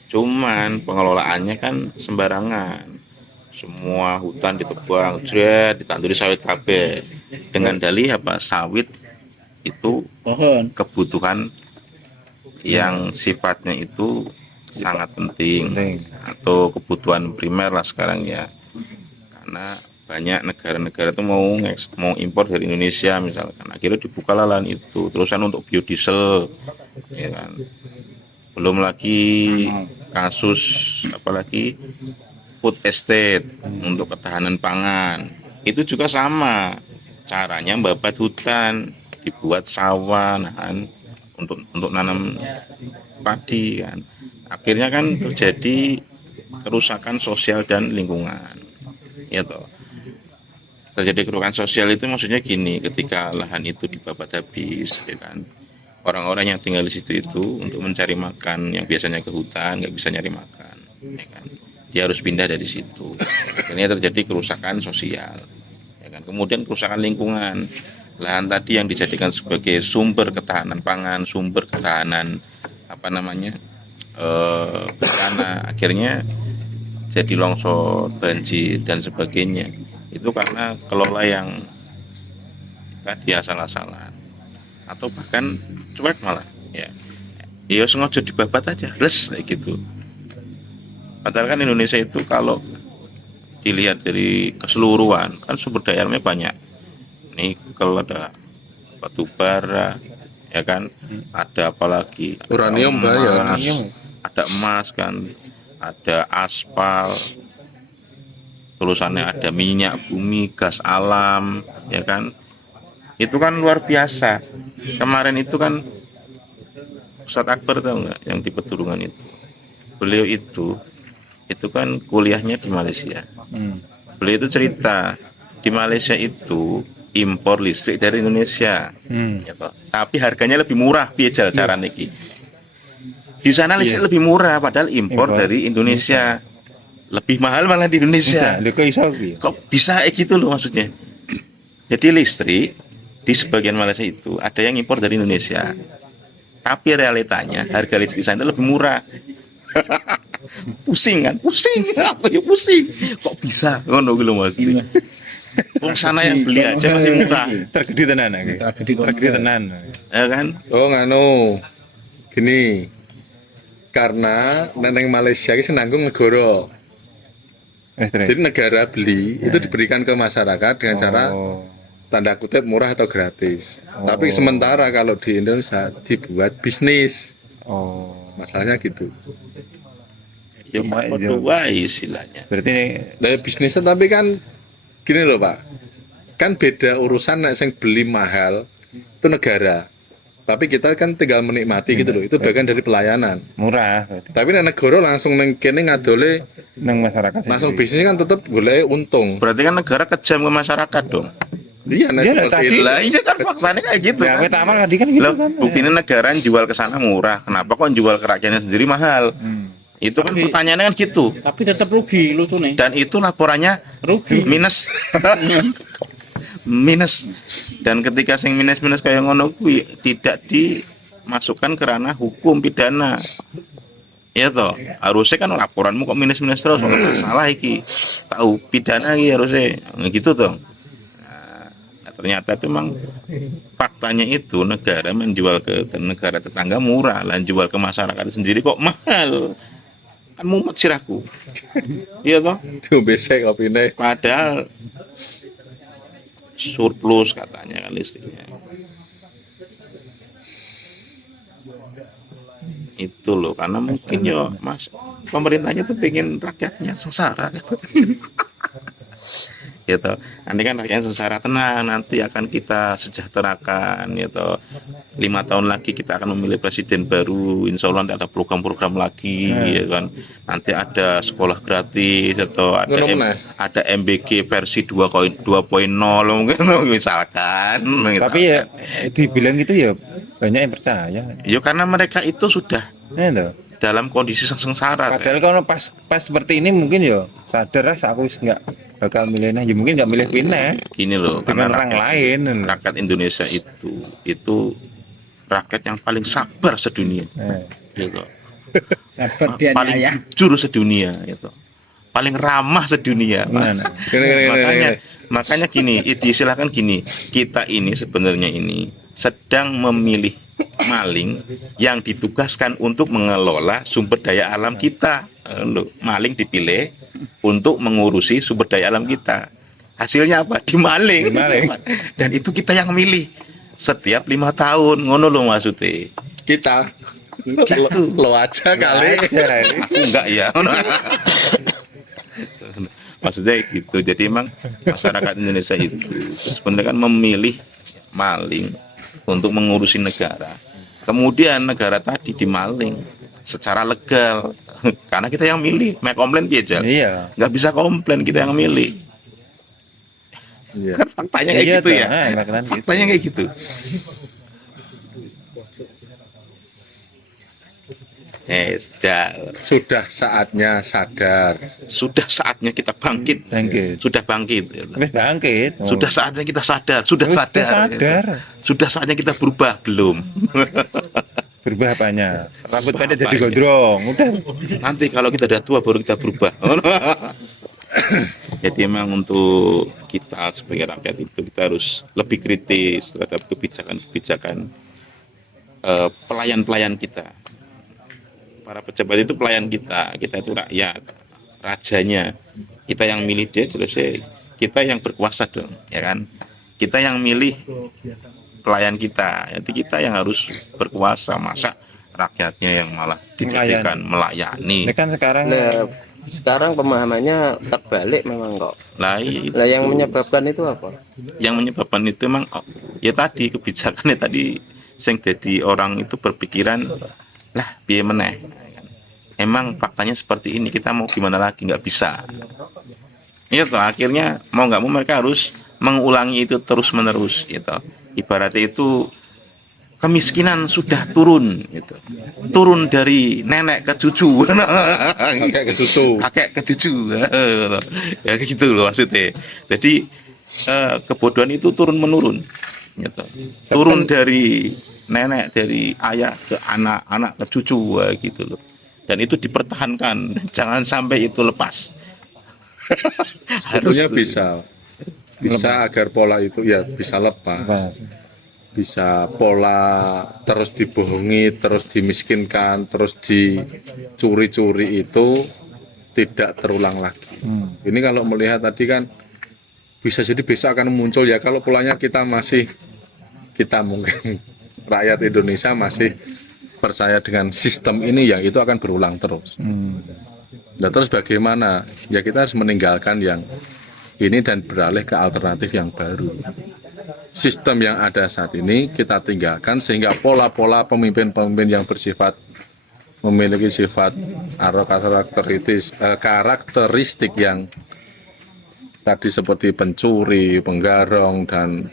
Cuman pengelolaannya kan sembarangan. Semua hutan ditebang, ditanduri sawit kabeh. Dengan dalih apa? Sawit itu Pohon. kebutuhan yang sifatnya itu sangat penting atau kebutuhan primer lah sekarang ya. Karena banyak negara-negara itu mau impor dari Indonesia misalkan, akhirnya dibuka lahan itu terusan untuk biodiesel ya kan. Belum lagi kasus apalagi food estate untuk ketahanan pangan. Itu juga sama. Caranya membabat hutan, dibuat sawah lahan untuk nanam padi kan. Akhirnya kan terjadi kerusakan sosial dan lingkungan. Ya toh. Terjadi kerusakan sosial itu maksudnya gini, ketika lahan itu dibabat habis, ya kan. Orang-orang yang tinggal di situ itu untuk mencari makan yang biasanya ke hutan nggak bisa nyari makan, ya kan. Dia harus pindah dari situ. Akhirnya terjadi kerusakan sosial, ya kan. Kemudian kerusakan lingkungan, lahan tadi yang dijadikan sebagai sumber ketahanan pangan, sumber ketahanan bencana, akhirnya jadi longsor, banjir dan sebagainya. Itu karena kelola yang tadi asal-asalan atau bahkan cuek malah, ya sengaja dibabat aja, les kayak gitu. Padahal kan Indonesia itu kalau dilihat dari keseluruhan kan sumber daya alamnya banyak. Nikel, ada batu bara, ya kan, ada apalagi Uranium banyak. ada emas kan, ada aspal, tulisannya ada minyak bumi, gas alam, ya kan. Itu kan luar biasa. Kemarin itu kan Ustadz Akbar tahu nggak yang di Peturungan itu? Beliau itu kan kuliahnya di Malaysia. Beliau itu cerita di Malaysia itu impor listrik dari Indonesia, ya toh. Tapi harganya lebih murah. Piye cara niki? Di sana listrik lebih murah, padahal impor dari Indonesia. Lebih mahal malah di Indonesia. Kok bisa kayak gitu loh maksudnya? Jadi listrik di sebagian Malaysia itu ada yang impor dari Indonesia, tapi realitanya harga listrik di sana itu lebih murah. Pusing kan? Pusing. Kok bisa? Ngono gitu maksudnya. Wong sana yang beli aja masih murah. Tergede tenan iki. Tergede tenan. Ya kan? Oh nganu, gini, karena neneng Malaysia ini nanggung negara. Jadi negara beli itu diberikan ke masyarakat dengan cara tanda kutip murah atau gratis. Tapi sementara kalau di Indonesia dibuat bisnis. Masalahnya gitu. Ya kedua istilahnya. Berarti Dari bisnisnya tapi kan gini loh Pak. Kan beda urusan nek sing beli mahal itu negara. Tapi kita kan tinggal menikmati gitu loh. Itu bagian dari pelayanan. murah berarti. Tapi nek negara langsung neng kene ngadole Nang masyarakat. langsung bisnis kan tetap boleh untung. Berarti kan negara kejam ke masyarakat dong. Iya, nah Iya, seperti tadi itu. Lah iya kan faktanya kayak gitu. Ya, Kan? pertama tadi kan gitu Loh, kan. buktinya negara yang jual ke sana murah. Kenapa kok jual ke rakyatnya sendiri mahal? Itu kan Tapi- pertanyaannya kan gitu. Tapi tetap rugi lu tuh nih. Dan itu laporannya Rugi. minus. Minus. Dan ketika sing minus-minus kayak ngono kuwi tidak dimasukkan ke ranah hukum pidana. Ya toh, harusnya kan laporanmu kok minus-minus terus, salah iki. Tahu pidana iki harusnya. Nah, gitu toh. Nah, ternyata itu memang faktanya itu negara menjual ke negara tetangga murah, lah jual ke masyarakat sendiri kok mahal. Kan mumet sirahku. Iya toh? Tuh besek opine. Padahal surplus katanya kan listriknya. Itu loh, karena mungkin yo mas pemerintahnya tuh pengen rakyatnya sengsara gitu. Gitu. Nanti kan rakyatnya sengsara, tenang, nanti akan kita sejahterakan gitu. 5 tahun lagi kita akan memilih presiden baru, insya Allah nanti ada program-program lagi, ya kan. Nanti ada sekolah gratis atau ada ada MBG versi 2.0 mungkin misalkan. Tapi ya dibilang gitu ya banyak yang percaya. Ya karena mereka itu sudah Ya toh. dalam kondisi sengsara. Padahal kalau pas seperti ini mungkin ya sadar lah aku nggak bakal milihnya, ya mungkin nggak milih pindah Gini loh, dengan karena orang lain. rakyat Indonesia itu rakyat yang paling sabar sedunia, gitu. Sabar dia Paling ya. jujur sedunia, gitu. Paling ramah sedunia. Gimana? Makanya gini, silakan gini, kita ini sebenarnya ini sedang memilih maling yang ditugaskan untuk mengelola sumber daya alam kita. Loh, maling dipilih untuk mengurusi sumber daya alam kita. Hasilnya apa? Dimaling. Dan itu kita yang milih setiap 5 tahun, ngono loh maksudnya. Kita Lo aja kali. Aku enggak ya. Maksudnya gitu. Jadi emang masyarakat Indonesia itu sebenarnya kan memilih maling untuk mengurusi negara. Kemudian negara tadi dimaling secara legal. Karena kita yang milih, mau komplain biasa. Iya. Nggak bisa komplain, kita yang milih. Iya. Kan faktanya kayak gitu ya. Gitu. Faktanya kayak gitu. Jal. Sudah saatnya sadar. Sudah saatnya kita bangkit. Bangkit. Sudah bangkit. Wis bangkit. Sudah saatnya kita sadar. Sudah Wis sadar. sadar. Sudah saatnya kita berubah. Belum. Berubah apanya? Rambut pendek jadi Apanya? gondrong. Udah. Nanti kalau kita udah tua baru kita berubah. Jadi memang untuk kita sebagai rakyat itu kita harus lebih kritis terhadap kebijakan-kebijakan pelayan-pelayan kita. Para pejabat itu pelayan kita itu rakyat, rajanya. Kita yang milih dia jelas kita yang berkuasa dong, ya kan? Kita yang milih pelayan kita, jadi kita yang harus berkuasa. Masa rakyatnya yang malah dijadikan melayani. Ini kan sekarang Nah, sekarang pemahamannya terbalik memang kok. Lah Nah, yang menyebabkan itu apa? yang menyebabkan itu memang ya tadi kebijakannya tadi sing jadi orang itu berpikiran lah piye meneh. Emang faktanya seperti ini, kita mau gimana lagi, nggak bisa. Iya toh, akhirnya mau nggak mau mereka harus mengulangi itu terus menerus gitu. Ibaratnya itu kemiskinan sudah turun gitu. Turun dari nenek ke cucu. Kakek ke cucu. Kakek ke cucu. Ya kayak gitu loh maksudnya. Jadi kebodohan itu turun menurun gitu. Turun dari nenek, dari ayah ke anak, anak ke cucu gitu loh. Dan itu dipertahankan, jangan sampai itu lepas. Sebetulnya bisa agar pola itu ya bisa lepas. Bisa pola terus dibohongi, terus dimiskinkan, terus dicuri-curi itu tidak terulang lagi. Ini kalau melihat tadi kan bisa jadi besok akan muncul ya, kalau polanya kita mungkin rakyat Indonesia masih percaya dengan sistem ini, ya itu akan berulang terus. Nah terus bagaimana? Ya kita harus meninggalkan yang ini dan beralih ke alternatif yang baru. Sistem yang ada saat ini kita tinggalkan sehingga pola-pola pemimpin-pemimpin yang memiliki sifat atau karakteristik yang tadi seperti pencuri, penggarong dan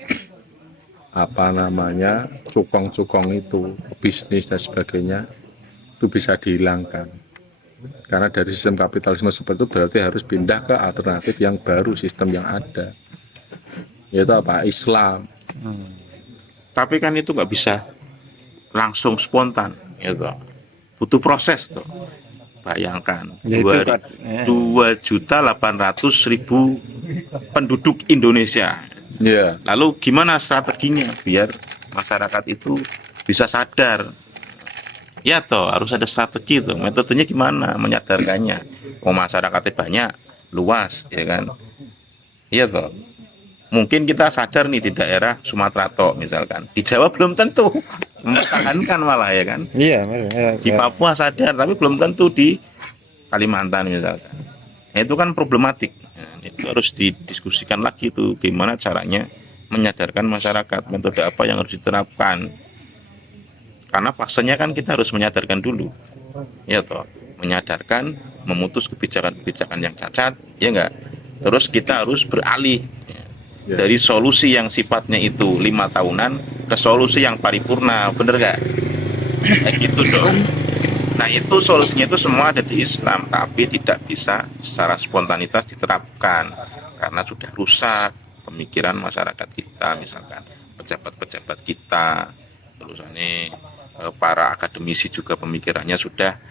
cukong-cukong itu, bisnis dan sebagainya, itu bisa dihilangkan. Karena dari sistem kapitalisme seperti itu berarti harus pindah ke alternatif yang baru, sistem yang ada, yaitu apa? Islam. Tapi kan itu nggak bisa langsung spontan gitu. Butuh proses tuh. Bayangkan Ya, itu kan, 2.800.000 penduduk Indonesia. Ya, Lalu gimana strateginya biar masyarakat itu bisa sadar? Ya toh harus ada strategi tuh. Metodenya gimana menyadarkannya? Oh masyarakatnya banyak, luas, ya kan? Iya toh. Mungkin kita sadar nih di daerah Sumatera toh misalkan. Di Jawa belum tentu. Mempertahankan malah ya kan. iya, Di Papua sadar tapi belum tentu di Kalimantan misalkan. Nah, itu kan problematik. Nah, itu harus didiskusikan lagi tuh gimana caranya menyadarkan masyarakat, metode apa yang harus diterapkan. Karena fasenya kan kita harus menyadarkan dulu. Ya toh, menyadarkan, memutus kebijakan-kebijakan yang cacat, ya enggak. Terus kita harus beralih Ya. dari solusi yang sifatnya itu 5 tahunan ke solusi yang paripurna, bener nggak? Kayak gitu dong. Nah itu solusinya itu semua ada di Islam, tapi tidak bisa secara spontanitas diterapkan karena sudah rusak pemikiran masyarakat kita, misalkan pejabat-pejabat kita, terus ini para akademisi juga pemikirannya sudah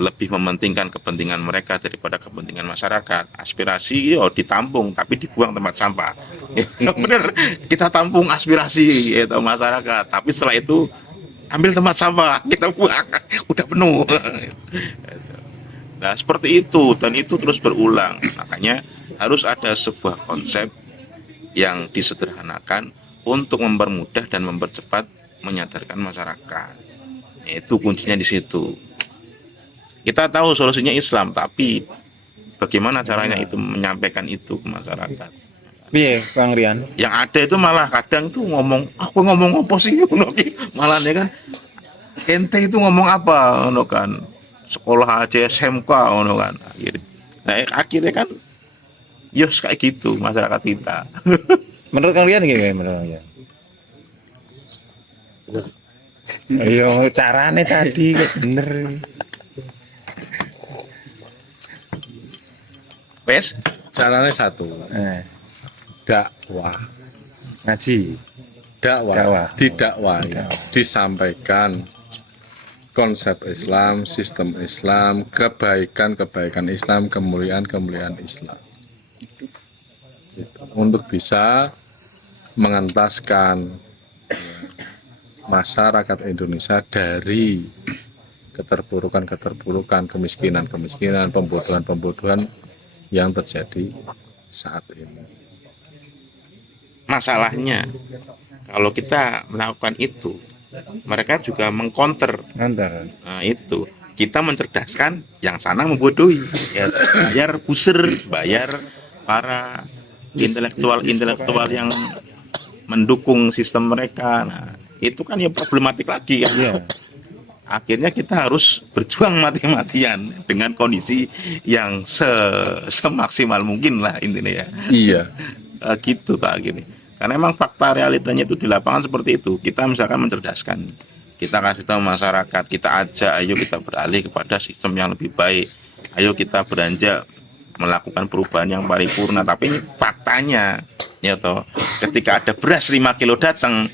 lebih mementingkan kepentingan mereka daripada kepentingan masyarakat. Aspirasi ditampung tapi dibuang tempat sampah. Bener, kita tampung aspirasi itu masyarakat, tapi setelah itu ambil tempat sampah, kita buang, udah penuh. Nah seperti itu, dan itu terus berulang. Makanya harus ada sebuah konsep yang disederhanakan untuk mempermudah dan mempercepat menyadarkan masyarakat. Itu kuncinya di situ. Kita tahu solusinya Islam, tapi bagaimana caranya itu menyampaikan itu ke masyarakat. Piye Bang Rian? Yang ada itu malah kadang tuh ngomong, aku ngomong apa sih ngono ki? Malah ya kan ente itu ngomong apa ngono kan. Sekolah aja SMK ngono kan. Akhirnya kan yos kayak gitu masyarakat kita. Menurut Kang Rian gimana menurut Kang Rian? Ayo carane tadi kok bener. Wes, Caranya satu, dakwah. Ngaji. Dakwah, didakwai, disampaikan konsep Islam, sistem Islam, kebaikan-kebaikan Islam, kemuliaan-kemuliaan Islam. Gitu. Untuk bisa mengentaskan masyarakat Indonesia dari keterpurukan-keterpurukan, kemiskinan-kemiskinan, pembodohan-pembodohan yang terjadi saat ini. masalahnya kalau kita melakukan itu, mereka juga mengcounter. Antar. Nah, itu kita mencerdaskan, yang sana membodohi. Ya, bayar user, bayar para intelektual yang mendukung sistem mereka. Nah, itu kan ya problematik lagi kan. Iya. Akhirnya kita harus berjuang mati-matian dengan kondisi yang semaksimal mungkin lah intinya ya. Iya. Gitu Pak gini. Karena memang fakta realitanya itu di lapangan seperti itu. Kita misalkan mencerdaskan, kita kasih tahu masyarakat, kita ajak, ayo kita beralih kepada sistem yang lebih baik. Ayo kita beranjak melakukan perubahan yang paripurna. Tapi ini faktanya, ya toh, ketika ada beras 5 kilo datang,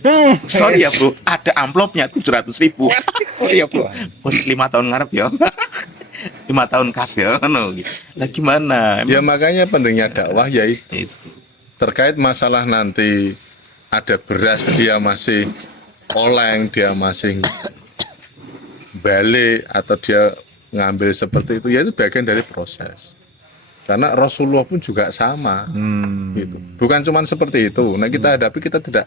sorry ya bro, ada amplopnya 700.000. Sorry ya bro, bos 5 tahun ngarep ya. 5 tahun kas ya, no, gitu. Nah gimana? Ya makanya pentingnya dakwah ya Itu. terkait masalah nanti ada beras dia masih oleng, dia masih balik atau dia ngambil seperti itu, ya itu bagian dari proses. Karena Rasulullah pun juga sama, gitu. Bukan cuma seperti itu. Nah kita hadapi, kita tidak,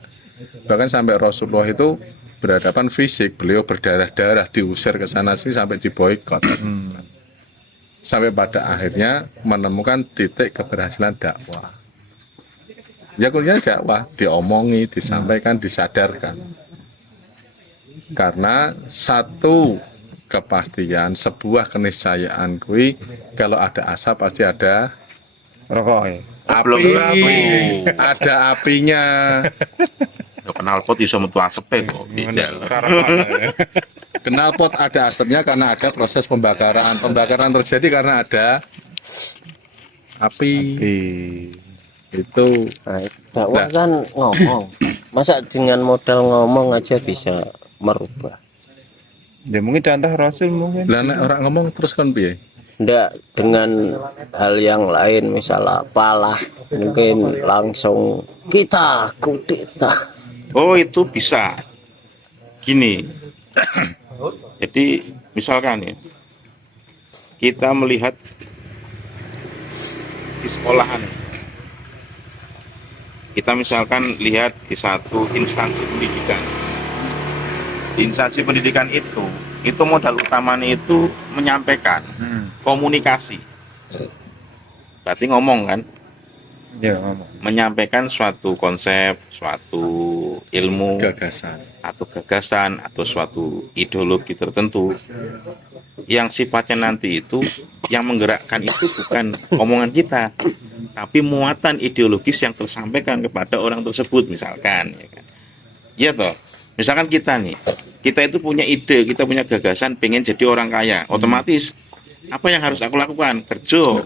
bahkan sampai Rasulullah itu berhadapan fisik, beliau berdarah-darah, diusir ke sana sini sampai diboikot. Sampai pada akhirnya menemukan titik keberhasilan dakwah. Ya kuliah dakwah, diomongi, disampaikan, disadarkan. Karena satu kepastian, sebuah keniscayaan kui, kalau ada asap pasti ada Rokok ya. Api. ada apinya. Ya, knalpot iso metu asepe kok. Tidak. Knalpot ada asapnya karena ada proses pembakaran. Pembakaran terjadi karena ada api. Itu Nah, dakwah kan ngomong. Masa dengan modal ngomong aja bisa merubah? Ya mungkin contoh Rasul mungkin. lah nek orang ngomong terus kan piye? Ndak, dengan hal yang lain, misalnya apalah, mungkin langsung kita kudeta. Oh itu bisa. Gini. Jadi misalkan ya, kita melihat di sekolahan, kita misalkan lihat di satu instansi pendidikan. Di instansi pendidikan itu modal utamanya itu menyampaikan, komunikasi. Berarti ngomong kan, Ya ngomong. menyampaikan suatu konsep, suatu ilmu, Gagasan. atau suatu ideologi tertentu yang sifatnya nanti itu yang menggerakkan itu bukan omongan kita, tapi muatan ideologis yang tersampaikan kepada orang tersebut misalkan, ya kan? Iya toh, misalkan kita itu punya ide, kita punya gagasan pengen jadi orang kaya, otomatis apa yang harus aku lakukan? Kerja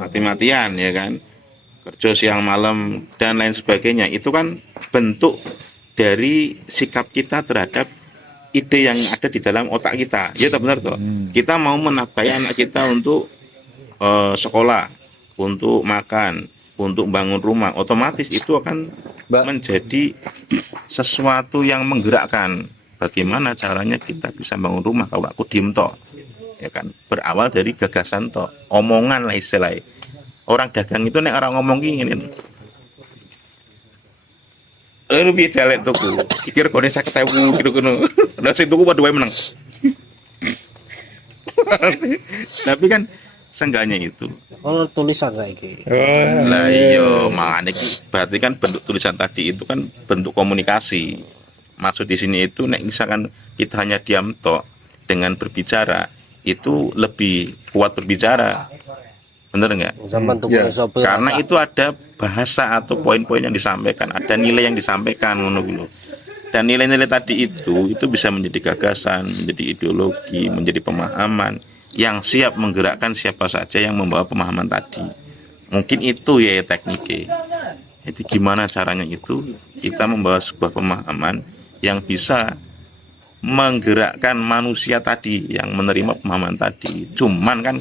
mati-matian, ya kan? Kerja siang malam dan lain sebagainya. Itu kan bentuk dari sikap kita terhadap ide yang ada di dalam otak kita. Ya tak benar toh? Kita mau menafkahi anak kita untuk sekolah, untuk makan, untuk bangun rumah. Otomatis itu akan menjadi sesuatu yang menggerakkan. Bagaimana caranya kita bisa bangun rumah kalau aku diem toh? Ya kan? Berawal dari gagasan toh, omongan lah istilahnya. Orang dagang itu nek orang ngomong gini, lu piye jalek tuku? Kira kone 50.000 gitu kono. Lah sing tuku padha wae meneng. Tapi kan seenggaknya itu. Kalau tulisan kayak gitu. Lah iya, makanya berarti kan bentuk tulisan tadi itu kan bentuk komunikasi. Maksud di sini itu nek misalkan kita hanya diam tok dengan berbicara itu lebih kuat berbicara. Bener nggak? Zaman tuh Ya, Karena itu ada bahasa atau poin-poin yang disampaikan, ada nilai yang disampaikan ngono gitu. Dan nilai-nilai tadi itu bisa menjadi gagasan, menjadi ideologi, menjadi pemahaman yang siap menggerakkan siapa saja yang membawa pemahaman tadi. Mungkin itu ya tekniknya. Jadi gimana caranya itu kita membawa sebuah pemahaman yang bisa menggerakkan manusia tadi yang menerima pemahaman tadi. Cuman kan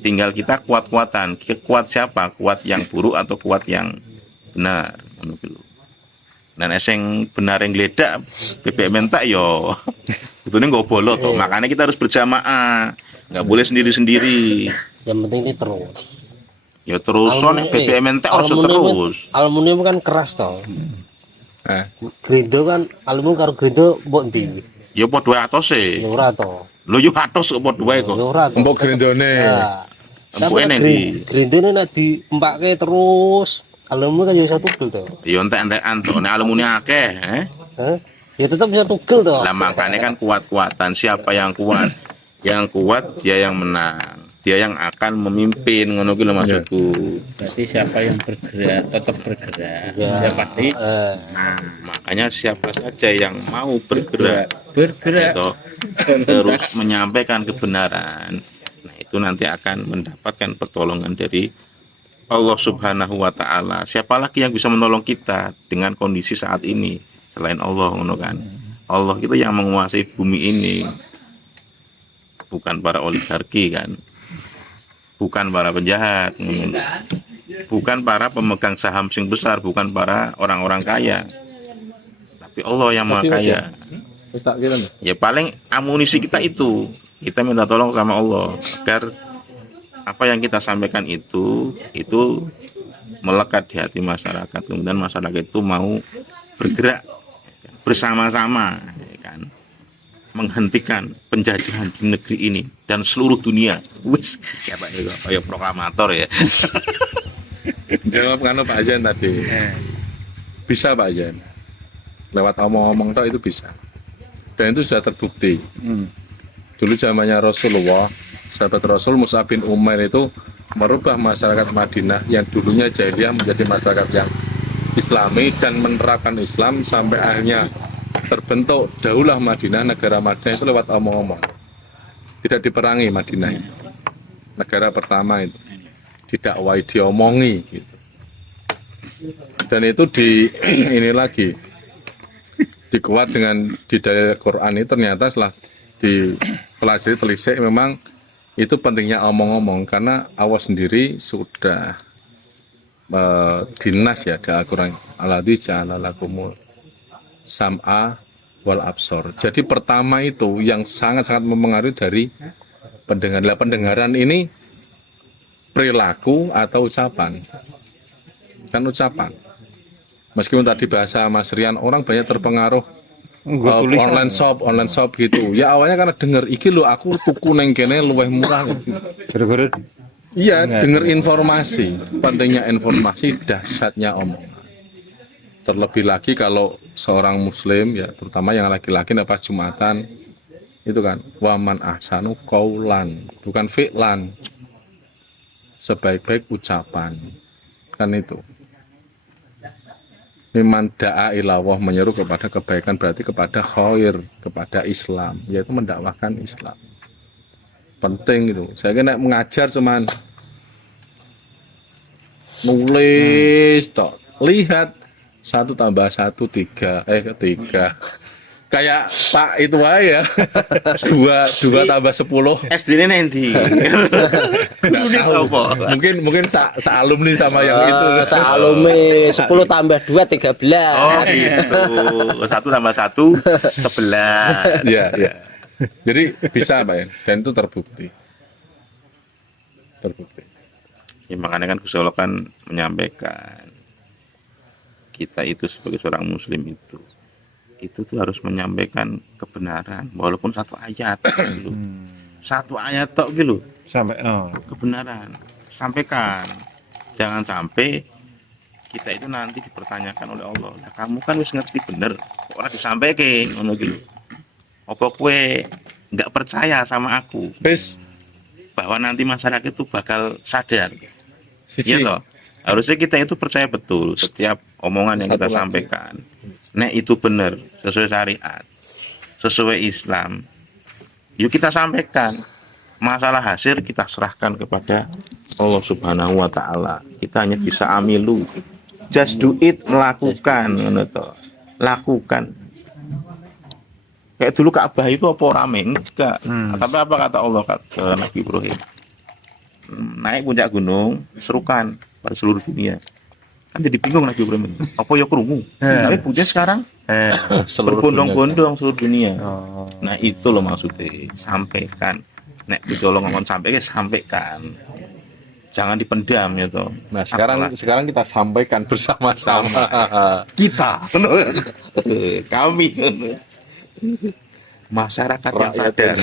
tinggal kita kuat-kuatan. Kuat siapa? Kuat yang buruk atau kuat yang benar? Ngono kuwi lho. Dan eseng benar yang geledak BBM entak yo. Betulnya nggak boleh toh. Makanya kita harus berjamaah. Nggak boleh sendiri-sendiri. Yang penting ini terus. Ya terus nek BBM entak harus terus. Aluminium kan keras toh. Grindo kan aluminium karo grindo mbok ndi? Ya padha atose. Ya ora toh. Lho yo atos kok padha wae Ya kok. ora toh. Empuk grindone. Nah, Empuke nek ndi? grindo ini nek diempake terus aluminium kan ya bisa tugel toh. Ya entek-entekan to nek alumni akeh, Hah? Ya tetap bisa tugel toh. Lah makanya kan kuat-kuatan, siapa yang kuat? Yang kuat dia yang menang. Dia yang akan memimpin ngono ki lho maksudku. Berarti siapa yang bergerak tetap bergerak. Ya. Ya pasti Nah, makanya siapa saja yang mau bergerak bergerak. gitu, terus menyampaikan kebenaran, nah itu nanti akan mendapatkan pertolongan dari Allah Subhanahu wa taala. Siapa lagi yang bisa menolong kita dengan kondisi saat ini selain Allah ngono kan? Allah itu yang menguasai bumi ini. Bukan para oligarki kan. Bukan para penjahat. Bukan para pemegang saham sing besar, bukan para orang-orang kaya. Tapi Allah yang Maha Kaya. Wis tak kira. Ya paling amunisi kita itu, kita minta tolong sama Allah agar apa yang kita sampaikan itu melekat di hati masyarakat. Kemudian masyarakat itu mau bergerak bersama-sama, ya kan, menghentikan penjajahan di negeri ini dan seluruh dunia. Wis, ya Pak, kayak proklamator ya. Jawab kan Pak Ajan tadi. Bisa Pak Ajan. Lewat omong-omong tok itu bisa. Dan itu sudah terbukti. Dulu zamannya Rasulullah, sahabat Rasul Mus'ab bin Umair itu merubah masyarakat Madinah yang dulunya jahiliyah menjadi masyarakat yang Islami dan menerapkan Islam sampai akhirnya terbentuk daulah Madinah, negara Madinah itu lewat omong-omong. Tidak diperangi Madinah itu. Negara pertama itu didakwai, diomongi gitu. Dan itu ini lagi dikuat dengan di dalil Quran ini ternyata setelah dipelajari telisik memang itu pentingnya omong-omong karena Allah sendiri sudah dinas ya di Al-Quran alladzi ja'ala lakumul sam'a wal absor. Jadi pertama itu yang sangat-sangat mempengaruhi dari pendengaran. Pendengaran ini perilaku atau ucapan? Kan ucapan. Meskipun tadi bahasa Mas Rian orang banyak terpengaruh online shop gitu. Ya awalnya karena denger iki lo aku tuku neng kene luwih murah gitu. Iya, denger informasi, pentingnya informasi, dahsyatnya omongan. Terlebih lagi kalau seorang muslim ya, terutama yang laki-laki pas Jumatan itu kan waman ahsanu qaulan, bukan fi'lan. Sebaik-baik ucapan. Kan itu. Miman da'a ilawah menyeru kepada kebaikan berarti kepada khair, kepada Islam, yaitu mendakwahkan Islam. Penting itu. Saya kira mengajar cuman nulis tok. Lihat 1 tambah 1 3 3. Kayak Pak itu aja ya. 2 tambah 10. SD ini nanti. Nggak tahu. Mungkin alumni sama yang itu. Sealumni 10 tambah 2 13. Oh gitu. 1 tambah 1 11. Iya, iya. Jadi bisa Pak ya, dan itu terbukti. Ya, makanya kan Gus Allah kan menyampaikan kita itu sebagai seorang muslim itu tuh harus menyampaikan kebenaran walaupun satu ayat gitu. satu ayat tok gitu Sampai kebenaran, sampaikan. Jangan sampai kita itu nanti dipertanyakan oleh Allah. Nah, kamu kan wis ngerti bener, kok ora disampaikan ngono gitu. Apa kue nggak percaya sama aku Wis bahwa nanti masyarakat itu bakal sadar? siji. Iya toh. Harusnya kita itu percaya betul setiap omongan yang kita Satu lagi. sampaikan. Nek itu benar sesuai syariat, sesuai Islam. Yuk kita sampaikan. Masalah hasil kita serahkan kepada Allah Subhanahu wa taala. Kita hanya bisa amilu. Just do it, melakukan ngono toh. Lakukan. Kayak dulu Ka'bah itu apa rame? Enggak. Tapi apa kata Allah kata Nabi Ibrahim? Naik puncak gunung, serukan pada seluruh dunia. Kan jadi bingung Nabi Ibrahim. Apa ya kerungu? Tapi puncak sekarang Seluruh berbondong-bondong seluruh dunia. Oh. Nah itu loh maksudnya, sampaikan. Nek kalau ngomong sampaikan. Jangan dipendam ya toh. Nah, sekarang kita sampaikan bersama-sama. Kita, kami, masyarakat yang Rakyat sadar,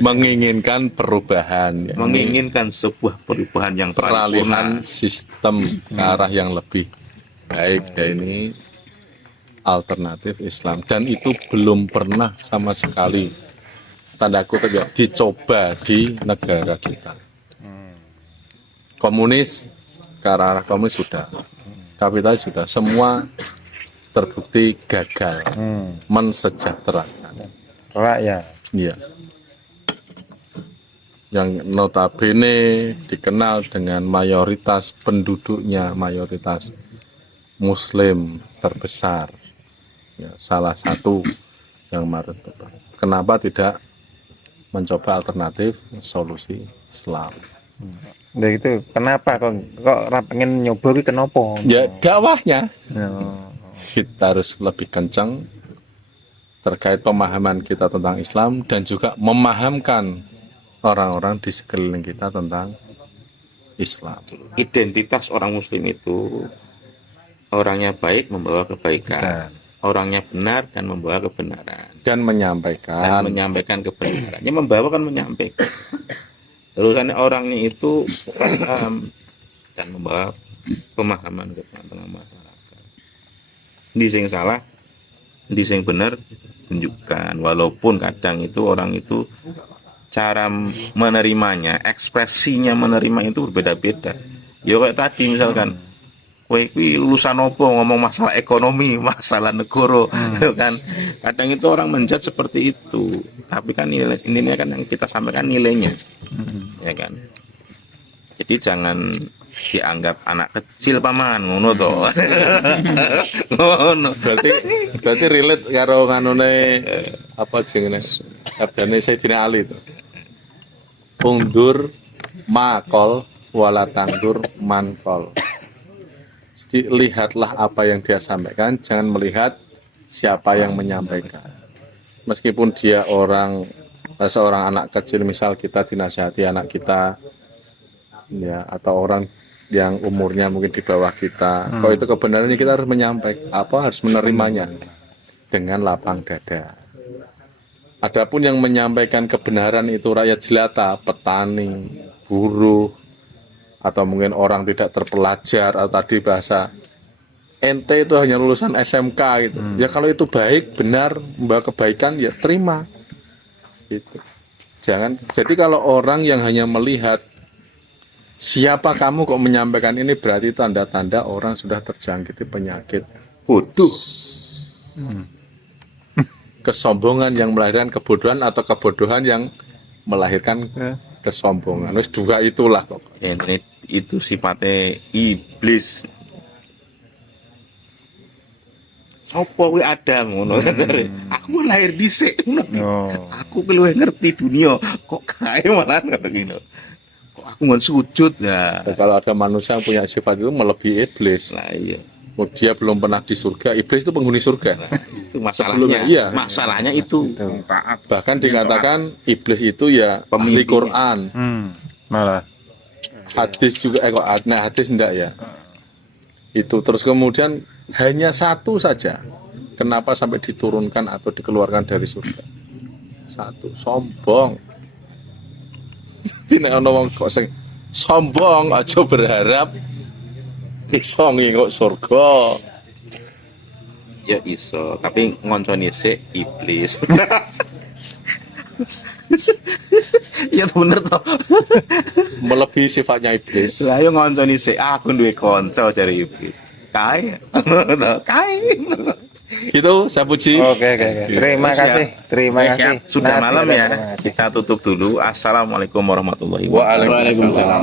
Menginginkan perubahan, ya. menginginkan sebuah perubahan yang peralihan paripurna. sistem ke arah yang lebih baik, ya ini alternatif Islam, dan itu belum pernah sama sekali tanda kutip ya dicoba di negara kita. Komunis ke arah komunis sudah, kapitalis sudah, semua terbukti gagal mensejahterakan. Rakyat. Iya. Yang notabene dikenal dengan mayoritas penduduknya, mayoritas Muslim terbesar. Ya, salah satu yang mayoritas. Kenapa tidak mencoba alternatif solusi Islam? Udah gitu, kenapa kok pengen nyoba ki kenapa? Ya dakwahnya Oh. kita harus lebih kencang terkait pemahaman kita tentang Islam dan juga memahamkan orang-orang di sekeliling kita tentang Islam. Identitas orang Muslim itu orangnya baik membawa kebaikan, orangnya benar dan membawa kebenaran. Dan Dan menyampaikan menyampaikan kebenaran. Yang membawa kan menyampaikan. Urusannya orangnya itu paham dan membawa pemahaman ke tengah-tengah masyarakat. Di sing salah, di sing benar, tunjukkan. Walaupun kadang itu orang itu cara menerimanya, ekspresinya menerima itu berbeda-beda. Ya kayak tadi misalkan, kowe kuwi lulusan opo ngomong masalah ekonomi, masalah negara, kan. Kadang itu orang menjat seperti itu. Tapi kan nilai ini kan yang kita sampaikan nilainya. Ya kan. Jadi jangan dianggap anak kecil paman ngono to. Ngono. berarti relate karo nganune apa jenenge abdane Sayyidina Ali itu. Undur makol wala tangdur mankol. Jadi lihatlah apa yang dia sampaikan, jangan melihat siapa yang menyampaikan. Meskipun dia seorang anak kecil, misal kita dinasihati anak kita, ya, atau orang yang umurnya mungkin di bawah kita, kalau itu kebenarannya kita harus menyampaikan, harus menerimanya dengan lapang dada. Adapun yang menyampaikan kebenaran itu rakyat jelata, petani, buruh, atau mungkin orang tidak terpelajar, atau tadi bahasa ente itu hanya lulusan SMK gitu. Ya kalau itu baik, benar, membawa kebaikan, ya terima. Gitu. Jangan. Jadi kalau orang yang hanya melihat siapa kamu kok menyampaikan ini, berarti tanda-tanda orang sudah terjangkiti penyakit Bodoh. kesombongan yang melahirkan kebodohan, atau kebodohan yang melahirkan kesombongan. Wis dua itulah pokoknya. Ya, itu sifatnya iblis. Sopo kuwi Adam ngono. Aku lahir dhisik ngono. Aku ki luwih ngerti dunia, kok kae malah ngono gitu. Kok aku ngon sujud ya. Dan kalau ada manusia yang punya sifat itu melebihi iblis. Nah iya. Dia belum pernah di surga, iblis itu penghuni surga. Itu masalahnya. Sebelumnya, iya. Masalahnya itu. taat. Bahkan dikatakan iblis itu ya ahli Pemimpinnya. Quran. Malah. Hadis juga, hadis enggak ya. Itu terus kemudian hanya satu saja. Kenapa sampai diturunkan atau dikeluarkan dari surga? Satu, sombong. Nek ana wong kok sing sombong aja berharap iso nginguk surga. Ya iso, tapi ngonconi sik iblis. Ya bener toh. Melebihi sifatnya iblis. Lah yo ngonconi sik aku duwe kanca jare iblis. Kae. Kae. Gitu, saya puji. Oke. Terima Siap. kasih. Terima Siap. kasih. Sudah Nah, malam terima ya. kasih. Kita tutup dulu. Assalamualaikum warahmatullahi wabarakatuh. Waalaikumsalam.